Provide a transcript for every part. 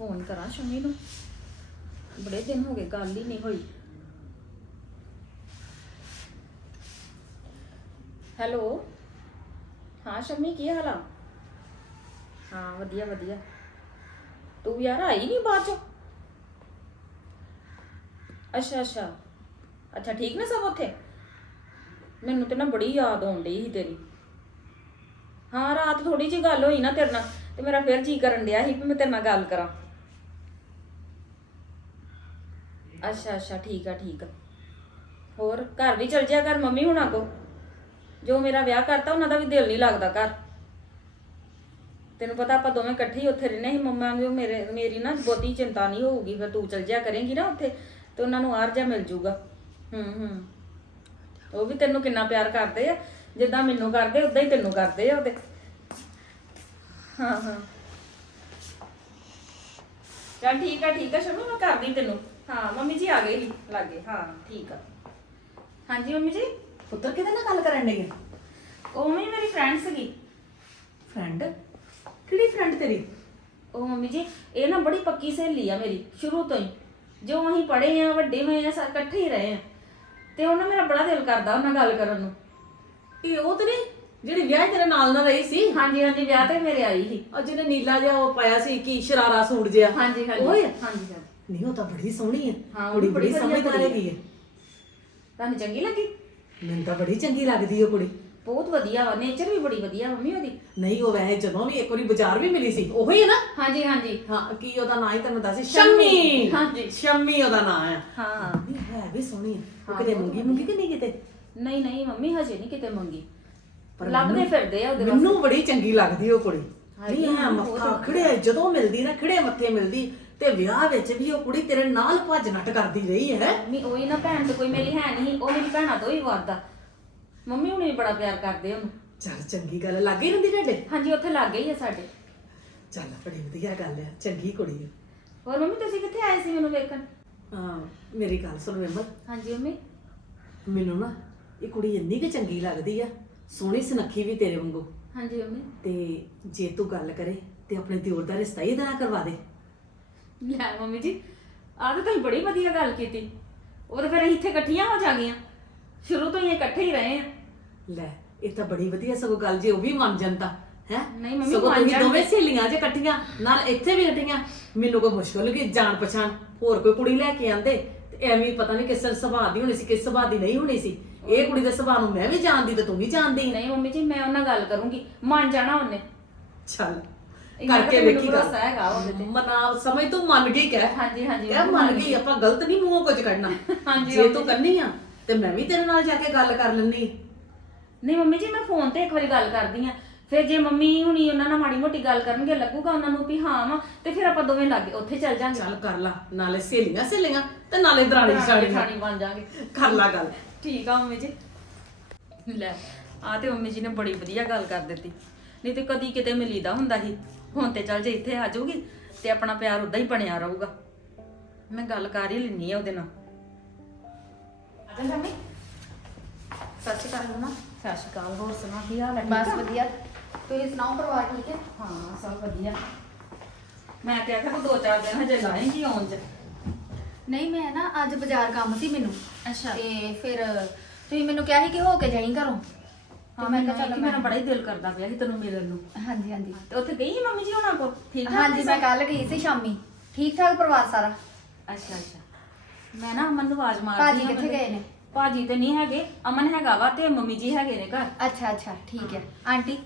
Phone ਕਰਾਂ ਸ਼ਮੀ ਨੂੰ। ਬੜੇ ਦਿਨ ਹੋ ਗਏ, ਗੱਲ ਹੀ ਨਹੀਂ ਹੋਈ। ਹੈਲੋ? ਹਾਂ ਸ਼ਮੀ, ਕੀ ਹਾਲ ਆ? ਹਾਂ, ਵਧੀਆ ਵਧੀਆ। ਤੂੰ ਯਾਰ ਆਈ ਨਹੀਂ ਬਾਅਦ ਚੋਂ? ਅੱਛਾ ਅੱਛਾ। ਅੱਛਾ, ਠੀਕ ਨੇ ਸਭ ਉੱਥੇ? ਮੈਨੂੰ ਤੇ ਨਾ ਬੜੀ ਯਾਦ ਆਉਣ ਡਈ ਸੀ ਤੇਰੀ। ਹਾਂ, ਰਾਤ ਥੋੜੀ ਜਿਹੀ ਗੱਲ ਹੋਈ ਨਾ ਤੇਰੇ ਨਾਲ, ਤੇ ਮੇਰਾ ਫਿਰ ਜੀ ਕਰਨ ਡਿਆ ਸੀ ਵੀ ਮੈਂ ਤੇਰੇ ਨਾਲ ਗੱਲ ਕਰਾਂ। ਅੱਛਾ ਅੱਛਾ, ਠੀਕ ਆ ਠੀਕ ਆ। ਹੋਰ, ਘਰ ਵੀ ਚਲ ਜਿਆ ਕਰ ਮੰਮੀ ਹੁਣਾਂ ਕੋ ਜੋ ਮੇਰਾ ਵਿਆਹ ਕਰਤਾ, ਉਹਨਾਂ ਦਾ ਵੀ ਦਿਲ ਨਹੀਂ ਲੱਗਦਾ ਘਰ। ਤੈਨੂੰ ਪਤਾ ਆਪਾਂ ਦੋਵੇਂ ਇਕੱਠੇ ਹੀ ਉੱਥੇ ਰਹਿੰਦੇ ਸੀ, ਮੰਮਾ ਵੀ ਮੇਰੇ, ਮੇਰੀ ਨਾ ਬਹੁਤੀ ਚਿੰਤਾ ਨਹੀਂ ਹੋਊਗੀ, ਫਿਰ ਤੂੰ ਚਲ ਜਿਆ ਕਰੇਂਗੀ ਨਾ ਉੱਥੇ, ਤੇ ਉਹਨਾਂ ਨੂੰ ਆਰ ਜਾ ਮਿਲ ਜੂਗਾ। ਹੂੰ ਹੂੰ। ਉਹ ਵੀ ਤੈਨੂੰ ਕਿੰਨਾ ਪਿਆਰ ਕਰਦੇ ਆ, ਜਿੱਦਾਂ ਮੈਨੂੰ ਕਰਦੇ ਉਦਾਂ ਹੀ ਤੈਨੂੰ ਕਰਦੇ ਆ ਉਹਦੇ। ਹਾਂ ਹਾਂ। ਚੱਲ ਠੀਕ ਆ ਠੀਕ ਆ ਸ਼ਮੀ ਮੈਂ ਕਰਦੀ ਤੈਨੂੰ। ਹਾਂ ਮੰਮੀ ਜੀ ਆ ਗਏ ਸੀ ਲਾਗੇ। ਹਾਂ ਠੀਕ ਆ। ਹਾਂਜੀ ਮੰਮੀ ਜੀ? ਪੁੱਤਰ ਕਿਹਦੇ ਨਾਲ ਗੱਲ ਕਰਨ ਹੈ ਉਹ ਮੰਮੀ ਮੇਰੀ ਫਰੈਂਡ ਸੀਗੀ। ਫਰੈਂਡ ਕਿਹੜੀ ਫਰੈਂਡ ਤੇਰੀ? ਉਹ ਮੰਮੀ ਜੀ ਇਹ ਨਾ ਬੜੀ ਪੱਕੀ ਸਹੇਲੀ ਆ ਮੇਰੀ ਸ਼ੁਰੂ ਤੋਂ ਹੀ। ਜੋ ਅਸੀਂ ਪੜ੍ਹੇ ਆ ਵੱਡੇ ਹੋਏ ਆ ਸਾਰੇ ਇਕੱਠੇ ਹੀ ਰਹੇ ਆ। ਤੇ ਉਹਨਾਂ ਮੇਰਾ ਬੜਾ ਦਿਲ ਕਰਦਾ ਉਹਨਾਂ ਨਾਲ ਗੱਲ ਕਰਨ ਨੂੰ। ਇਹ ਉਹ ਤੇ ਨਹੀਂ ਜਿਹੜੀ ਵਿਆਹ ਤੇਰੇ ਨਾਲ ਨਾਲ ਰਹੀ ਸੀ? ਹਾਂਜੀ ਹਾਂਜੀ ਵਿਆਹ ਤੇ ਮੇਰੇ ਆਈ ਸੀ। ਉਹ ਜਿਹਨੇ ਨੀਲਾ ਜਿਹਾ ਉਹ ਪਾਇਆ ਸੀ ਕੀ ਸ਼ਰਾਰਾ ਸੂਟ ਜਿਹਾ? ਹਾਂਜੀ ਹਾਂਜੀ। ਉਹ ਹੀ ਆ? ਹਾਂਜੀ ਹਾਂਜੀ। ਨਹੀਂ ਉਹ ਤਾਂ ਬੜੀ ਸੋਹਣੀ ਹੈ ਹਾਂ, ਉਹ ਕੁੜੀ ਬੜੀ ਬੜੀ ਵਧੀਆ ਹੈਗੀ ਹੈ ਤੁਹਾਨੂੰ ਚੰਗੀ ਲੱਗੀ? ਮੈਨੂੰ ਤਾਂ ਬੜੀ ਚੰਗੀ ਲੱਗਦੀ ਉਹ ਕੁੜੀ। ਬਹੁਤ ਵਧੀਆ ਵਾ ਨੇਚਰ ਵੀ ਬੜੀ ਵਧੀਆ ਮੰਮੀ ਉਹਦੀ। ਨਹੀਂ ਉਹ ਵੈਸੇ ਜਦੋਂ ਵੀ ਇੱਕ ਵਾਰੀ ਬਾਜ਼ਾਰ ਵੀ ਮਿਲੀ ਸੀ ਉਹੀ ਹੈ ਨਾ? ਹਾਂਜੀ ਹਾਂਜੀ। ਹਾਂ ਕੀ ਉਹਦਾ ਨਾਂ ਹੀ ਤੈਨੂੰ ਦੱਸ? ਸ਼ੰਮੀ। ਹਾਂਜੀ। ਸ਼ੰਮੀ ਉਹਦਾ ਨਾਂ ਹੈ ਹਾਂ। ਨਹੀਂ ਹੈ ਵੀ ਸੋਹਣੀ ਹੈ ਉਹ ਹਾਂ, ਕਿਤੇ ਮੰਗੀ ਮੁੰਗੀ ਕਿ ਨਹੀਂ ਕਿਤੇ? ਨਹੀਂ ਨਹੀਂ ਮੰਮੀ ਹਜੇ ਨਹੀਂ ਕਿਤੇ ਮੰਗੀ। ਲੱਭਦੇ ਮੈਨੂੰ- ਫਿਰਦੇ ਆ ਉਹਦੇ ਵਾਸਤੇ। ਮੈਨੂੰ ਬੜੀ ਚੰਗੀ ਲੱਗਦੀ ਉਹ ਕੁੜੀ। ਨਹੀਂ ਹੈ ਮੱਥਾ ਖੜੇ ਜਦੋਂ ਮਿਲਦੀ ਨਾ ਖੜੇ ਮੱਥੇ ਮਿਲਦੀ। ਤੇ ਵਿਆਹ ਵਿੱਚ ਵੀ ਉਹ ਕੁੜੀ ਤੇਰੇ ਨਾਲ ਭੱਜ ਨੱਟ ਕਰਦੀ ਰਹੀ ਹੈ। ਮੰਮੀ ਉਹੀ ਨਾ ਭੈਣ ਤੇ ਕੋਈ ਮੇਰੀ ਹੈ ਨਹੀਂ ਉਹ ਮੇਰੀ ਭੈਣਾਂ ਤੋਂ ਹੀ ਵੱਧਦਾ। ਮੰਮੀ ਹੁਣੇ ਬੜਾ ਪਿਆਰ ਕਰਦੇ ਉਹਨੂੰ। ਚੱਲ ਚੰਗੀ ਗੱਲ ਲੱਗੀ ਰਹਿੰਦੀ ਤੁਹਾਡੇ? ਹਾਂਜੀ ਉੱਥੇ ਲੱਗ ਗਈ ਆ ਸਾਡੇ। ਚੱਲ ਬੜੀ ਵਧੀਆ ਗੱਲ ਹੈ ਚੰਗੀ ਕੁੜੀ ਹੈ ਹੋਰ ਮੰਮੀ ਤੁਸੀਂ ਕਿੱਥੇ ਆਏ ਸੀ ਮੈਨੂੰ ਵੇਖਣ? ਹਾਂ ਮੇਰੀ ਗੱਲ ਸੁਣ ਵਿਮਲ। ਹਾਂਜੀ ਮੰਮੀ। ਮੈਨੂੰ ਨਾ ਇਹ ਕੁੜੀ ਇੰਨੀ ਕਿ ਚੰਗੀ ਲੱਗਦੀ ਆ ਸੋਹਣੀ ਸੁਨੱਖੀ ਵੀ ਤੇਰੇ ਵਾਂਗੂ। ਹਾਂਜੀ ਮੰਮੀ। ਤੇ ਜੇ ਤੂੰ ਗੱਲ ਕਰੇ ਤੇ ਆਪਣੇ ਦਿਓਰ ਦਾ ਰਿਸ਼ਤਾ ਹੀ ਇਹਦੇ ਨਾਲ ਕਰਵਾ ਦੇ। ਲੈ ਮੰਮੀ ਜੀ ਆਹ ਤਾਂ ਤੁਸੀਂ ਬੜੀ ਵਧੀਆ ਗੱਲ ਕੀਤੀ। ਉਹ ਤਾਂ ਫਿਰ ਅਸੀਂ ਇੱਥੇ ਇਕੱਠੀਆਂ ਹੋ ਜਾਗੀਆਂ। ਸ਼ੁਰੂ ਤੋਂ ਹੀ ਇਕੱਠੇ ਹੀ ਰਹੇ ਆ। ਲੈ ਇਹ ਤਾਂ ਬੜੀ ਵਧੀਆ ਸਗੋਂ ਗੱਲ ਜੇ ਉਹ ਵੀ ਮੰਨ ਜਾਂਦਾ ਹੈ? ਨਹੀਂ ਮੰਮੀ ਸਗੋਂ ਮੰਨ ਤੁਸੀਂ ਜਾਣਗੇ। ਦੋਵੇਂ ਸਹੇਲੀਆਂ ਜੇ ਇਕੱਠੀਆਂ ਨਾਲ ਇੱਥੇ ਵੀ ਇਕੱਠੀਆਂ ਮੈਨੂੰ ਕੋਈ ਮੁਸ਼ਕਲ ਕੀ ਜਾਣ ਪਛਾਣ ਹੋਰ ਕੋਈ ਕੁੜੀ ਲੈ ਕੇ ਆਂਦੇ ਤੇ ਐਵੇਂ ਹੀ ਪਤਾ ਨਹੀਂ ਕਿਸ ਸੁਭਾਅ ਦੀ ਹੋਣੀ ਸੀ ਕਿਸ ਸੁਭਾਅ ਦੀ ਨਹੀਂ ਹੋਣੀ ਸੀ। ਇਹ ਕੁੜੀ ਦੇ ਸੁਭਾਅ ਨੂੰ ਮੈਂ ਵੀ ਜਾਣਦੀ ਤੇ ਤੂੰ ਵੀ ਜਾਣਦੀ। ਨਹੀਂ ਮੰਮੀ ਜੀ ਮੈਂ ਉਹਨਾਂ ਨਾਲ ਗੱਲ ਕਰੂੰਗੀ। ਮੰਨ ਜਾਣਾ ਉਹਨੇ। ਚੱਲ। ਕਰਕੇ ਵੇਖੀ ਗੱਲ। ਭਰੋਸਾ ਹੈਗਾ ਉਹਦੇ ਤੇ। ਮਨਾ ਸਮਝ ਤੂੰ ਮੰਨ ਗਈ ਕਹਿ। ਹਾਂਜੀ ਹਾਂਜੀ ਕਹਿ ਮੰਨ ਗਈ ਆਪਾਂ ਗਲਤ ਨਹੀਂ ਮੂੰਹੋਂ ਕੁਝ ਕੱਢਣਾ ਹਾਂਜੀ, ਜੇ ਤੂੰ ਕਰਨੀ ਆ ਤੇ ਮੈਂ ਵੀ ਤੇਰੇ ਨਾਲ ਜਾ ਕੇ ਗੱਲ ਕਰ ਲੈਣੀ ਨਹੀਂ ਮੰਮੀ ਜੀ ਮੈਂ ਫੋਨ ਤੇ ਇੱਕ ਵਾਰੀ ਗੱਲ ਕਰਦੀ ਆ। ਫਿਰ ਜੇ ਮੰਮੀ ਹੁਣੀ ਉਹਨਾਂ ਨਾਲ ਮਾੜੀ ਮੋਟੀ ਗੱਲ ਕਰਨਗੇ ਲੱਗੂਗਾ ਉਹਨਾਂ ਨੂੰ ਵੀ ਹਾਂ ਵਾ ਤੇ ਫਿਰ ਆਪਾਂ ਦੋਵੇਂ ਲੱਗੇ ਉੱਥੇ ਚੱਲ ਜਾਾਂਗੇ। ਚੱਲ ਕਰ ਲਾ ਨਾਲੇ ਸਹੇਲੀਆਂ ਸਹੇਲੀਆਂ ਤੇ ਨਾਲੇ ਦਰਾਣੀ ਸਾੜੀਆਂ ਖਾਣੀ ਬਣ ਜਾਾਂਗੇ। ਕਰ ਲਾ ਗੱਲ। ਠੀਕ ਆ ਮੰਮੀ ਜੀ। ਲੈ ਆ ਤੇ ਮੰਮੀ ਜੀ ਨੇ ਬੜੀ ਵਧੀਆ ਗੱਲ ਕਰ ਦਿੱਤੀ। ਨਹੀਂ ਤੇ ਕਦੀ ਕਿਤੇ ਮਿਲੀਦਾ ਹੁੰਦਾ ਸੀ। ਹੁਣ ਤੇ ਚੱਲ ਜੇ ਇੱਥੇ ਆ ਜਾਊਗੀ ਤੇ ਆਪਣਾ ਪਿਆਰ ਉਦਾਂ ਹੀ ਬਣਿਆ ਰਹੂਗਾ। ਮੈਂ ਗੱਲ ਕਰ ਹੀ ਲੈਣੀ ਆ ਉਹਦੇ ਨਾਲ। ਆ ਜਾ ਮੰਮੀ। ਸਤਿ ਸ਼੍ਰੀ ਅਕਾਲ ਮੰਮਾ। ਸਤਿ ਸ਼੍ਰੀ ਅਕਾਲ ਹੋਰ ਸੁਣਾ ਕੀ ਹਾਲ ਹੈ ਠੀਕ ਬਸ? ਵਧੀਆ। ਤੁਸੀਂ ਸੁਣਾਓ ਪਰਿਵਾਰ ਠੀਕ ਹੈ? ਹਾਂ ਸਭ ਵਧੀਆ। ਮੈਂ ਕਿਹਾ ਕਿ ਤੂੰ ਦੋ ਚਾਰ ਦਿਨ ਹਜੇ ਲਾਏਂਗੀ ਆਉਣ ਚ? ਨਹੀਂ ਮੈਂ ਨਾ ਅੱਜ ਬਾਜ਼ਾਰ ਕੰਮ ਸੀ ਮੈਨੂੰ। ਅੱਛਾ। ਤੇ ਫਿਰ ਤੁਸੀਂ ਮੈਨੂੰ ਕਿਹਾ ਸੀ ਕਿ ਹੋ ਕੇ ਜਾਈਂ ਘਰੋਂ। ਤੇ ਮੈਂ ਕਿਹਾ ਮੇਰਾ ਬੜਾ ਹੀ ਦਿਲ ਕਰਦਾ ਪਿਆ ਸੀ ਤੈਨੂੰ ਮਿਲਣ ਨੂੰ। ਹਾਂਜੀ ਹਾਂਜੀ। ਤੇ ਉੱਥੇ ਗਈ ਸੀ ਮੰਮੀ ਜੀ ਹੋਣਾ ਕੋ ਠੀਕ ਠਾਕ ਹਾਂਜੀ ਸੀ ਮੈਂ ਸਭ? ਕੱਲ ਗਈ ਸੀ ਸ਼ਾਮੀ। ਠੀਕ ਠਾਕ ਪਰਿਵਾਰ ਸਾਰਾ? ਅੱਛਾ ਅੱਛਾ। ਮੈਂ ਨਾ ਅਮਨ ਨੂੰ ਆਵਾਜ਼ ਮਾਰਦੀ ਭਾਜੀ ਹਾਂ ਕਿੱਥੇ ਮੈਂ- ਗਏ ਨੇ? ਭਾਜੀ ਤੇ ਨਹੀਂ ਹੈਗੇ ਅਮਨ ਹੈਗਾ ਵਾ ਤੇ ਮੰਮੀ ਜੀ ਹੈਗੇ ਨੇ ਘਰ। ਅੱਛਾ ਅੱਛਾ ਠੀਕ ਹੈ। ਆਂਟੀ?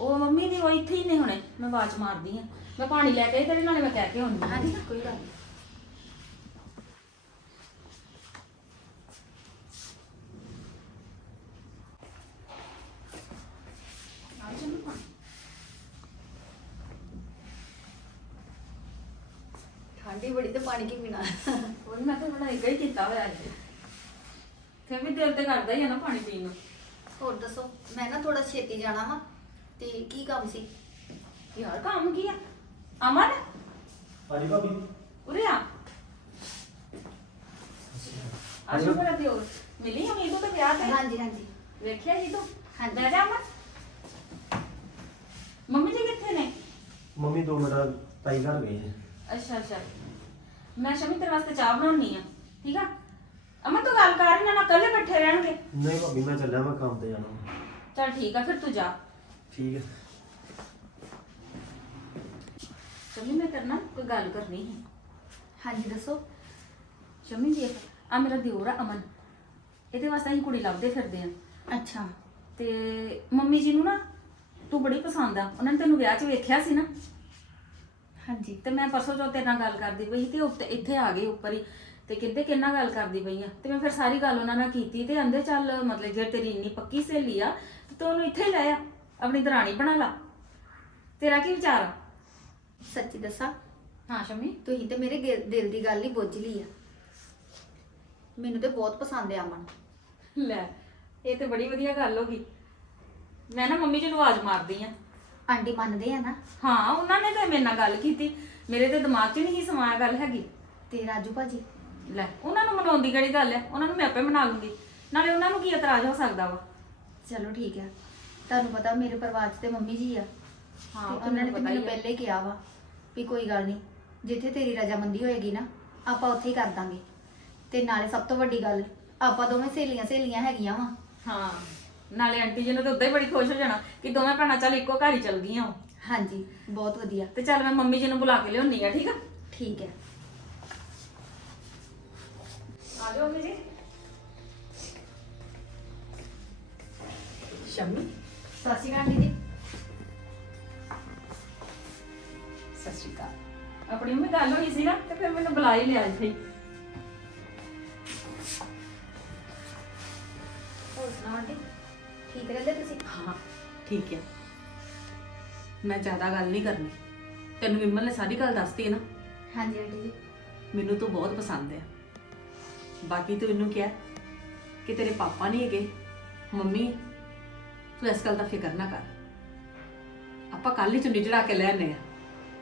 ਉਹ ਮੰਮੀ ਉਹ ਇੱਥੇ ਹੀ ਨੇ ਹੁਣੇ ਮੈਂ ਆਵਾਜ਼ ਮਾਰਦੀ ਹਾਂ। ਮੈਂ ਪਾਣੀ ਲੈ ਕੇ ਆਈ ਤੇਰੇ ਨਾਲੇ ਮੈਂ ਕਹਿ ਕੇ ਆਉਂਦੀ ਹਾਂ। ਕੋਈ ਗੱਲ ਨਹੀਂ ਠੰਡੀ ਬੜੀ ਤੇ ਪਾਣੀ ਕੀ ਪੀਣਾ? ਉਹ ਮੈਂ ਤਾਂ ਬੜਾ ਹੀ ਕੀਤਾ ਹੋਇਆ ਹੈ ਫਿਰ ਵੀ ਦਿਲ ਤੇ ਕਰਦਾ ਹੀ ਆ ਨਾ ਪਾਣੀ ਪੀਣ ਨੂੰ। ਹੋਰ ਦੱਸੋ ਮੈਂ ਨਾ ਥੋੜਾ ਛੇਤੀ ਜਾਣਾ ਵਾ ਤੇ ਕੀ ਕੰਮ ਸੀ? ਯਾਰ ਕੰਮ ਕੀ ਆ? ਅਮਨ? ਹਾਂਜੀ ਭਾਬੀ। ਉਰੇ ਆ। ਆਜੋ ਮੇਰਾ ਦਿਓ ਮਿਲੀ ਹਮੀ ਤੋਂ ਤਾਂ ਵਿਆਹ ਤੇ? ਹਾਂਜੀ ਹਾਂਜੀ। ਵੇਖਿਆ ਜੀ ਤੂੰ? ਹਾਂਜੀ। ਲੈ ਜਾ ਅਮਨ। ਮੰਮੀ ਜੀ ਕਿੱਥੇ ਨੇ? ਮੰਮੀ ਦੋ ਮਿੰਟ ਤਾਈ ਘਰ ਗਏ ਅੱਛਾ ਅੱਛਾ। ਮੈਂ ਸ਼ਮੀ ਤੇਰੇ ਵਾਸਤੇ ਚਾਹ ਬਣਾਉਣੀ ਆ ਠੀਕ ਆ? ਅਮਨ ਤੂੰ ਗੱਲ ਕਰ ਇਹਨਾਂ ਨਾਲ ਕੱਲੇ ਇਕੱਠੇ ਰਹਿਣਗੇ। ਨਹੀਂ ਭਾਬੀ ਮੈਂ ਚੱਲਿਆ ਮੈਂ ਕੰਮ ਤੇ ਜਾਣਾ। ਚਲ ਠੀਕ ਆ ਫਿਰ ਤੂੰ ਜਾ। ਠੀਕ ਹੈ ਸ਼ਮੀ ਮੈਂ ਤੇਰੇ ਨਾਲ ਕੋਈ ਗੱਲ ਕਰਨੀ ਹੈ ਹਾਂਜੀ ਦੱਸੋ। ਸ਼ਮੀ ਦੇਖ ਆ ਮੇਰਾ ਦਿਓਰ ਆ ਅਮਨ। ਇਹਦੇ ਵਾਸਤੇ ਅਸੀਂ ਕੁੜੀ ਲੱਭਦੇ ਫਿਰਦੇ ਆ। ਅੱਛਾ। ਤੇ ਮੰਮੀ ਜੀ ਨੂੰ ਨਾ ਤੂੰ ਬੜੀ ਪਸੰਦ ਆ। ਉਹਨਾਂ ਨੇ ਤੈਨੂੰ ਵਿਆਹ 'ਚ ਵੇਖਿਆ ਸੀ ਨਾ? ਹਾਂਜੀ ਤੇ ਮੈਂ ਪਰਸੋਂ ਜੋ ਤੇਰੇ ਨਾਲ ਗੱਲ ਕਰਦੀ ਪਈ ਸੀ ਤੇ ਉੱਤੇ ਇੱਥੇ ਆ ਗਏ ਉੱਪਰ ਹੀ। ਤੇ ਕਿੱਦੇ ਕਿੰਨਾ ਗੱਲ ਕਰਦੀ ਪਈ ਆ। ਤੇ ਮੈਂ ਫਿਰ ਸਾਰੀ ਗੱਲ ਉਹਨਾਂ ਨਾਲ ਕੀਤੀ ਤੇ ਆਂਦੇ ਚੱਲ ਮਤਲਬ ਜੇ ਤੇਰੀ ਇੰਨੀ ਪੱਕੀ ਸਹੇਲੀ ਆ ਤੇ ਤੂੰ ਉਹਨੂੰ ਇੱਥੇ ਹੀ ਲੈ ਆ ਆਪਣੀ ਦਰਾਣੀ ਬਣਾ ਲਾ। ਤੇਰਾ ਕੀ ਵਿਚਾਰ ਆ? ਸੱਚੀ ਦੱਸਾਂ? ਹਾਂ ਸ਼ਮੀ। ਤੁਸੀਂ ਤੇ ਮੇਰੇ ਦਿਲ ਦੀ ਗੱਲ ਹੀ ਬੁੱਝ ਲਈ ਆ। ਮੈਨੂੰ ਤੇ ਬਹੁਤ ਪਸੰਦ ਆ ਅਮਨ। ਲੈ ਇਹ ਤੇ ਬੜੀ ਵਧੀਆ ਗੱਲ ਹੋ ਗਈ। ਮੈਂ ਨਾ ਮੰਮੀ ਜੀ ਨੂੰ ਆਵਾਜ਼ ਮਾਰਦੀ ਆ। ਆਂਟੀ ਮੰਨਦੇ ਆ ਨਾ। ਹਾਂ ਉਹਨਾਂ ਨੇ ਤਾਂ ਮੇਰੇ ਨਾਲ ਗੱਲ ਕੀਤੀ। ਮੇਰੇ ਤੇ ਦਿਮਾਗ 'ਚ ਨਹੀਂ ਸਮਾਇਆ ਗੱਲ ਹੈਗੀ। ਤੇ ਰਾਜੂ ਭਾਜੀ? ਲੈ ਉਹਨਾਂ ਨੂੰ ਮਨਾਉਣ ਦੀ ਕਿਹੜੀ ਗੱਲ ਹੈ? ਉਹਨਾਂ ਨੂੰ ਮੈਂ ਆਪੇ ਮਨਾ ਲੂੰਗੀ। ਨਾਲੇ ਉਹਨਾਂ ਨੂੰ ਕੀ ਇਤਰਾਜ਼ ਹੋ ਸਕਦਾ ਵਾ? ਚਲੋ ਠੀਕ ਆ। ਤੁਹਾਨੂੰ ਪਤਾ ਮੇਰੇ ਪਰਿਵਾਰ 'ਚ ਤੇ ਮੰਮੀ ਜੀ ਆ। ਹਾਂ, ਤੇ ਉਹਨਾਂ ਨੇ ਤੇ ਮੈਨੂੰ। ਪਹਿਲੇ ਕਿਹਾ ਵਾ ਵੀ ਕੋਈ ਗੱਲ ਨਹੀਂ ਜਿੱਥੇ ਤੇਰੀ ਰਜਾਮੰਦੀ ਹੋਏਗੀ ਨਾ ਆਪਾਂ ਉੱਥੇ ਹੀ ਕਰ ਦਾਂਗੇ। ਤੇ ਨਾਲੇ ਸਭ ਤੋਂ ਵੱਡੀ ਗੱਲ ਆਪਾਂ ਦੋਵੇਂ ਸਹੇਲੀਆਂ ਸਹੇਲੀਆਂ ਹੈਗੀਆਂ ਵਾ। ਹਾਂ। ਨਾਲੇ ਆਂਟੀ ਜੀ ਨੂੰ ਤਾਂ ਉਦਾਂ ਹੀ ਬੜੀ ਖੁਸ਼ ਹੋ ਜਾਣਾ ਕਿ ਦੋਵੇਂ ਭੈਣਾਂ ਚੱਲ ਇੱਕੋ ਘਰ ਹੀ ਚਲ ਗਈਆਂ ਵਾਂ। ਹਾਂਜੀ ਬਹੁਤ ਵਧੀਆ। ਤੇ ਚੱਲ ਮੈਂ ਮੰਮੀ ਜੀ ਨੂੰ ਬੁਲਾ ਕੇ ਲਿਆਉਣੀ ਆ ਠੀਕ ਆ? ਠੀਕ ਹੈ। ਆ ਜਾਓ ਮੰਮੀ ਜੀ। ਸ਼ਮੀ? ਸਤਿ ਸ਼੍ਰੀ ਅਕਾਲ ਦੀਦੀ। ਸਤਿ ਸ਼੍ਰੀ ਅਕਾਲ। ਆਪਣੀ ਮੰਮੀ ਗੱਲ ਹੋਈ ਸੀ ਨਾ ਤੇ ਫਿਰ ਮੈਨੂੰ ਬੁਲਾ ਹੀ ਲਿਆ ਇੱਥੇ ਹੀ। ਠੀਕ ਰਹਿੰਦੇ ਤੁਸੀਂ? ਹਾਂ ਠੀਕ ਹੈ ਮੈਂ ਜ਼ਿਆਦਾ ਗੱਲ ਨਹੀਂ ਕਰਨੀ। ਤੈਨੂੰ ਵਿਮਲ ਨੇ ਸਾਰੀ ਗੱਲ ਦੱਸਤੀ ਹੈ ਨਾ? ਹਾਂਜੀ ਆਂਟੀ ਜੀ। ਮੈਨੂੰ ਤੂੰ ਬਹੁਤ ਪਸੰਦ ਹੈ ਬਾਕੀ ਤੂੰ ਇਹਨੂੰ ਕਿਹਾ ਕਿ ਤੇਰੇ ਪਾਪਾ ਨਹੀਂ ਹੈਗੇ ਮੰਮੀ। ਤੂੰ ਇਸ ਗੱਲ ਦਾ ਫਿਕਰ ਨਾ ਕਰ। ਆਪਾਂ ਕੱਲ ਹੀ ਚੁੰਨੀ ਚੜਾ ਕੇ ਲੈ ਆਨੇ ਆ।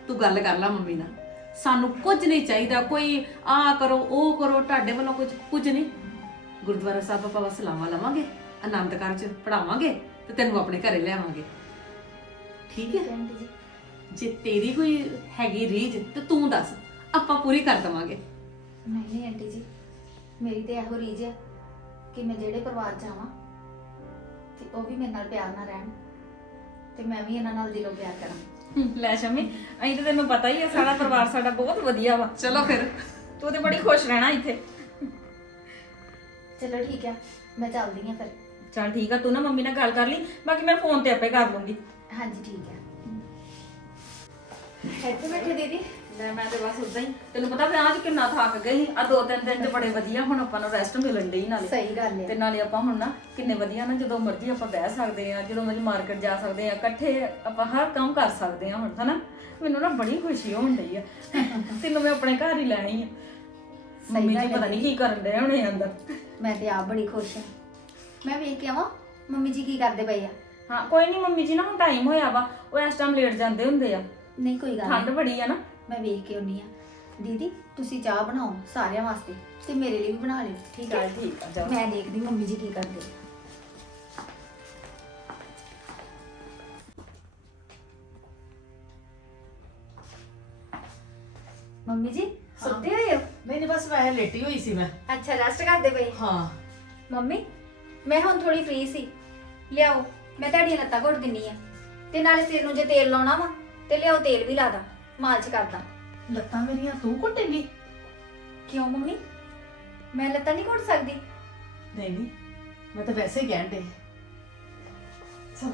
ਤੂੰ ਗੱਲ ਕਰ ਲੈ ਮੰਮੀ ਨਾਲ। ਸਾਨੂੰ ਕੁਝ ਨਹੀਂ ਚਾਹੀਦਾ ਕੋਈ ਆ ਕਰੋ ਉਹ ਕਰੋ ਤੁਹਾਡੇ ਵੱਲੋਂ ਕੁਝ ਕੁਝ ਨਹੀਂ। ਗੁਰਦੁਆਰਾ ਸਾਹਿਬ ਆਪਾਂ ਬਸ ਲਾਵਾਂ ਲਵਾਂਗੇ। ਆਨੰਦ ਕਾਰਜ ਪੜਾਵਾਂਗੇ ਤੇ ਤੈਨੂੰ ਆਪਣੇ ਘਰੇ ਲਿਆਵਾਂਗੇ। ਠੀਕ ਹੈ? ਆਂਟੀ ਜੀ। ਜੇ ਤੇਰੀ ਕੋਈ ਹੈਗੀ ਰੀਝ ਤੇ ਤੂੰ ਦੱਸ ਆਪਾਂ ਪੂਰੀ ਕਰ ਦਵਾਂਗੇ। ਨਹੀਂ ਨਹੀਂ ਆਂਟੀ ਜੀ ਮੇਰੀ ਤੇ ਇਹੋ ਰੀਝ ਹੈ ਕਿ ਮੈਂ ਜਿਹੜੇ ਪਰਿਵਾਰ ਚ ਆਵਾਂ ਤੇ ਉਹ ਵੀ ਮੇਰੇ ਨਾਲ ਪਿਆਰ ਨਾਲ ਰਹਿਣ ਤੇ ਮੈਂ ਵੀ ਇਹਨਾਂ ਨਾਲ ਦਿਲੋਂ ਪਿਆਰ ਕਰਾਂ। ਲੈ ਸ਼ਮੀ ਅਸੀਂ ਤਾਂ ਤੈਨੂੰ ਪਤਾ ਹੀ ਆ ਸਾਡਾ ਪਰਿਵਾਰ ਸਾਡਾ ਬਹੁਤ ਵਧੀਆ ਵਾ। ਚਲੋ ਫਿਰ। ਤੂੰ ਤੇ ਬੜੀ ਖੁਸ਼ ਰਹਿਣਾ ਇੱਥੇ। ਚਲੋ ਠੀਕ ਹੈ ਮੈਂ ਚੱਲਦੀ ਹਾਂ ਫਿਰ। ਚੱਲ ਠੀਕ ਆ ਤੂੰ ਨਾ ਮੰਮੀ ਨਾਲ ਗੱਲ ਕਰ ਲਈ ਬਾਕੀ ਮੈਂ ਫੋਨ ਤੇ ਆਪੇ ਕਰ ਲੂੰਗੀ। ਹਾਂਜੀ ਠੀਕ ਹੈ ਇੱਥੇ ਬੈਠੇ ਦੀਦੀ। ਲੈ ਮੈਂ ਤੇ ਬਸ ਉਦਾਂ ਹੀ। ਤੈਨੂੰ ਪਤਾ ਵਿਆਹ 'ਚ ਕਿੰਨਾ ਥੱਕ ਗਈ। ਆ ਦੋ ਤਿੰਨ ਦਿਨ 'ਚ ਬੜੇ ਵਧੀਆ ਹੁਣ ਆਪਾਂ ਨੂੰ ਰੈਸਟ ਮਿਲਣ ਡਈ ਨਾਲੇ। ਸਹੀ ਗੱਲ ਤੇ ਹੈ ਨਾਲੇ ਆਪਾਂ ਹੁਣ ਨਾ ਕਿੰਨੇ ਵਧੀਆ ਨਾ ਜਦੋਂ ਮਰਜ਼ੀ ਆਪਾਂ ਬਹਿ ਸਕਦੇ ਆ ਜਦੋਂ ਮਰਜ਼ੀ ਮਾਰਕੀਟ ਜਾ ਸਕਦੇ ਆ ਇਕੱਠੇ ਆਪਾਂ ਹਰ ਕੰਮ ਕਰ ਸਕਦੇ ਆ ਹੁਣ ਹਨਾ? ਮੈਨੂੰ ਨਾ ਬੜੀ ਖੁਸ਼ੀ ਹੋਣ ਡਈ ਆ। ਤੈਨੂੰ ਮੈਂ ਆਪਣੇ ਘਰ ਹੀ ਲੈਣੀ ਆ। ਮੰਮੀ ਜੀ ਗੱਲ ਹੈ ਪਤਾ ਨਹੀਂ ਕੀ ਕਰਨ ਡਏ ਹੋਣੇ ਅੰਦਰ। ਮੈਂ ਤੇ ਆਪ ਬੜੀ ਖੁਸ਼ ਹਾਂ ਮੈਂ ਵੇਖ ਕੇ ਆਵਾਂ ਮੰਮੀ ਜੀ ਕੀ ਕਰਦੇ ਪਏ ਆ? ਹਾਂ ਕੋਈ ਨਹੀਂ ਮੰਮੀ ਜੀ ਨਾ ਹੁਣ ਟਾਈਮ ਹੋਇਆ ਵਾ ਉਹ ਇਸ ਟਾਈਮ ਲੇਟ ਜਾਂਦੇ ਹੁੰਦੇ ਆ। ਨਹੀਂ ਕੋਈ ਗੱਲ ਠੰਡ ਨਹੀਂ। ਬੜੀ ਆ ਨਾ। ਮੈਂ ਵੇਖ ਕੇ ਆਉਣੀ ਆ ਦੀਦੀ ਤੁਸੀਂ ਚਾਹ ਬਣਾਓ ਸਾਰਿਆਂ ਵਾਸਤੇ ਤੇ ਮੇਰੇ ਲਈ ਵੀ ਬਣਾ ਲਿਓ ਠੀਕ ਹੈ ਠੀਕ ਆ ਜਾਓ। ਮੈਂ ਦੇਖਦੀ ਮੰਮੀ ਜੀ ਕੀ ਕਰਦੇ। ਮੰਮੀ ਜੀ ਸੁੱਤੇ ਹੋਏ ਹੋ? ਨਹੀਂ ਨਹੀਂ ਬਸ ਮੈਂ ਲੇਟੀ ਹੋਈ ਸੀ ਮੈਂ। ਅੱਛਾ ਰੈਸਟ ਕਰਦੇ ਪਏ? ਹਾਂ। ਮੰਮੀ ਮੈਂ ਹੁਣ ਥੋੜੀ ਫ੍ਰੀ ਸੀ। ਲਿਆਓ ਮੈਂ ਤੁਹਾਡੀਆਂ ਲੱਤਾਂ ਘੁੱਟ ਦਿੰਨੀ ਆ। ਤੇ ਨਾਲੇ ਸਿਰ ਨੂੰ ਜੇ ਤੇਲ ਲਾਉਣਾ ਵਾ ਤੇ ਲਿਆਓ ਤੇਲ ਵੀ ਲਾ ਦਾਂ ਮਾਲਸ਼ ਕਰਦਾ। ਲੱਤਾਂ ਮੇਰੀਆਂ ਤੂੰ ਘੁੱਟੇਂਗੀ ਕਿਉਂ ਮੰਮੀ? ਮੈਂ ਲੱਤਾਂ ਨਹੀਂ ਘੁੱਟ ਸਕਦੀ। ਨਹੀਂ ਨਹੀਂ ਮੈਂ ਤਾਂ ਵੈਸੇ ਹੀ ਕਹਿਣ ਦੇ ਚਲ।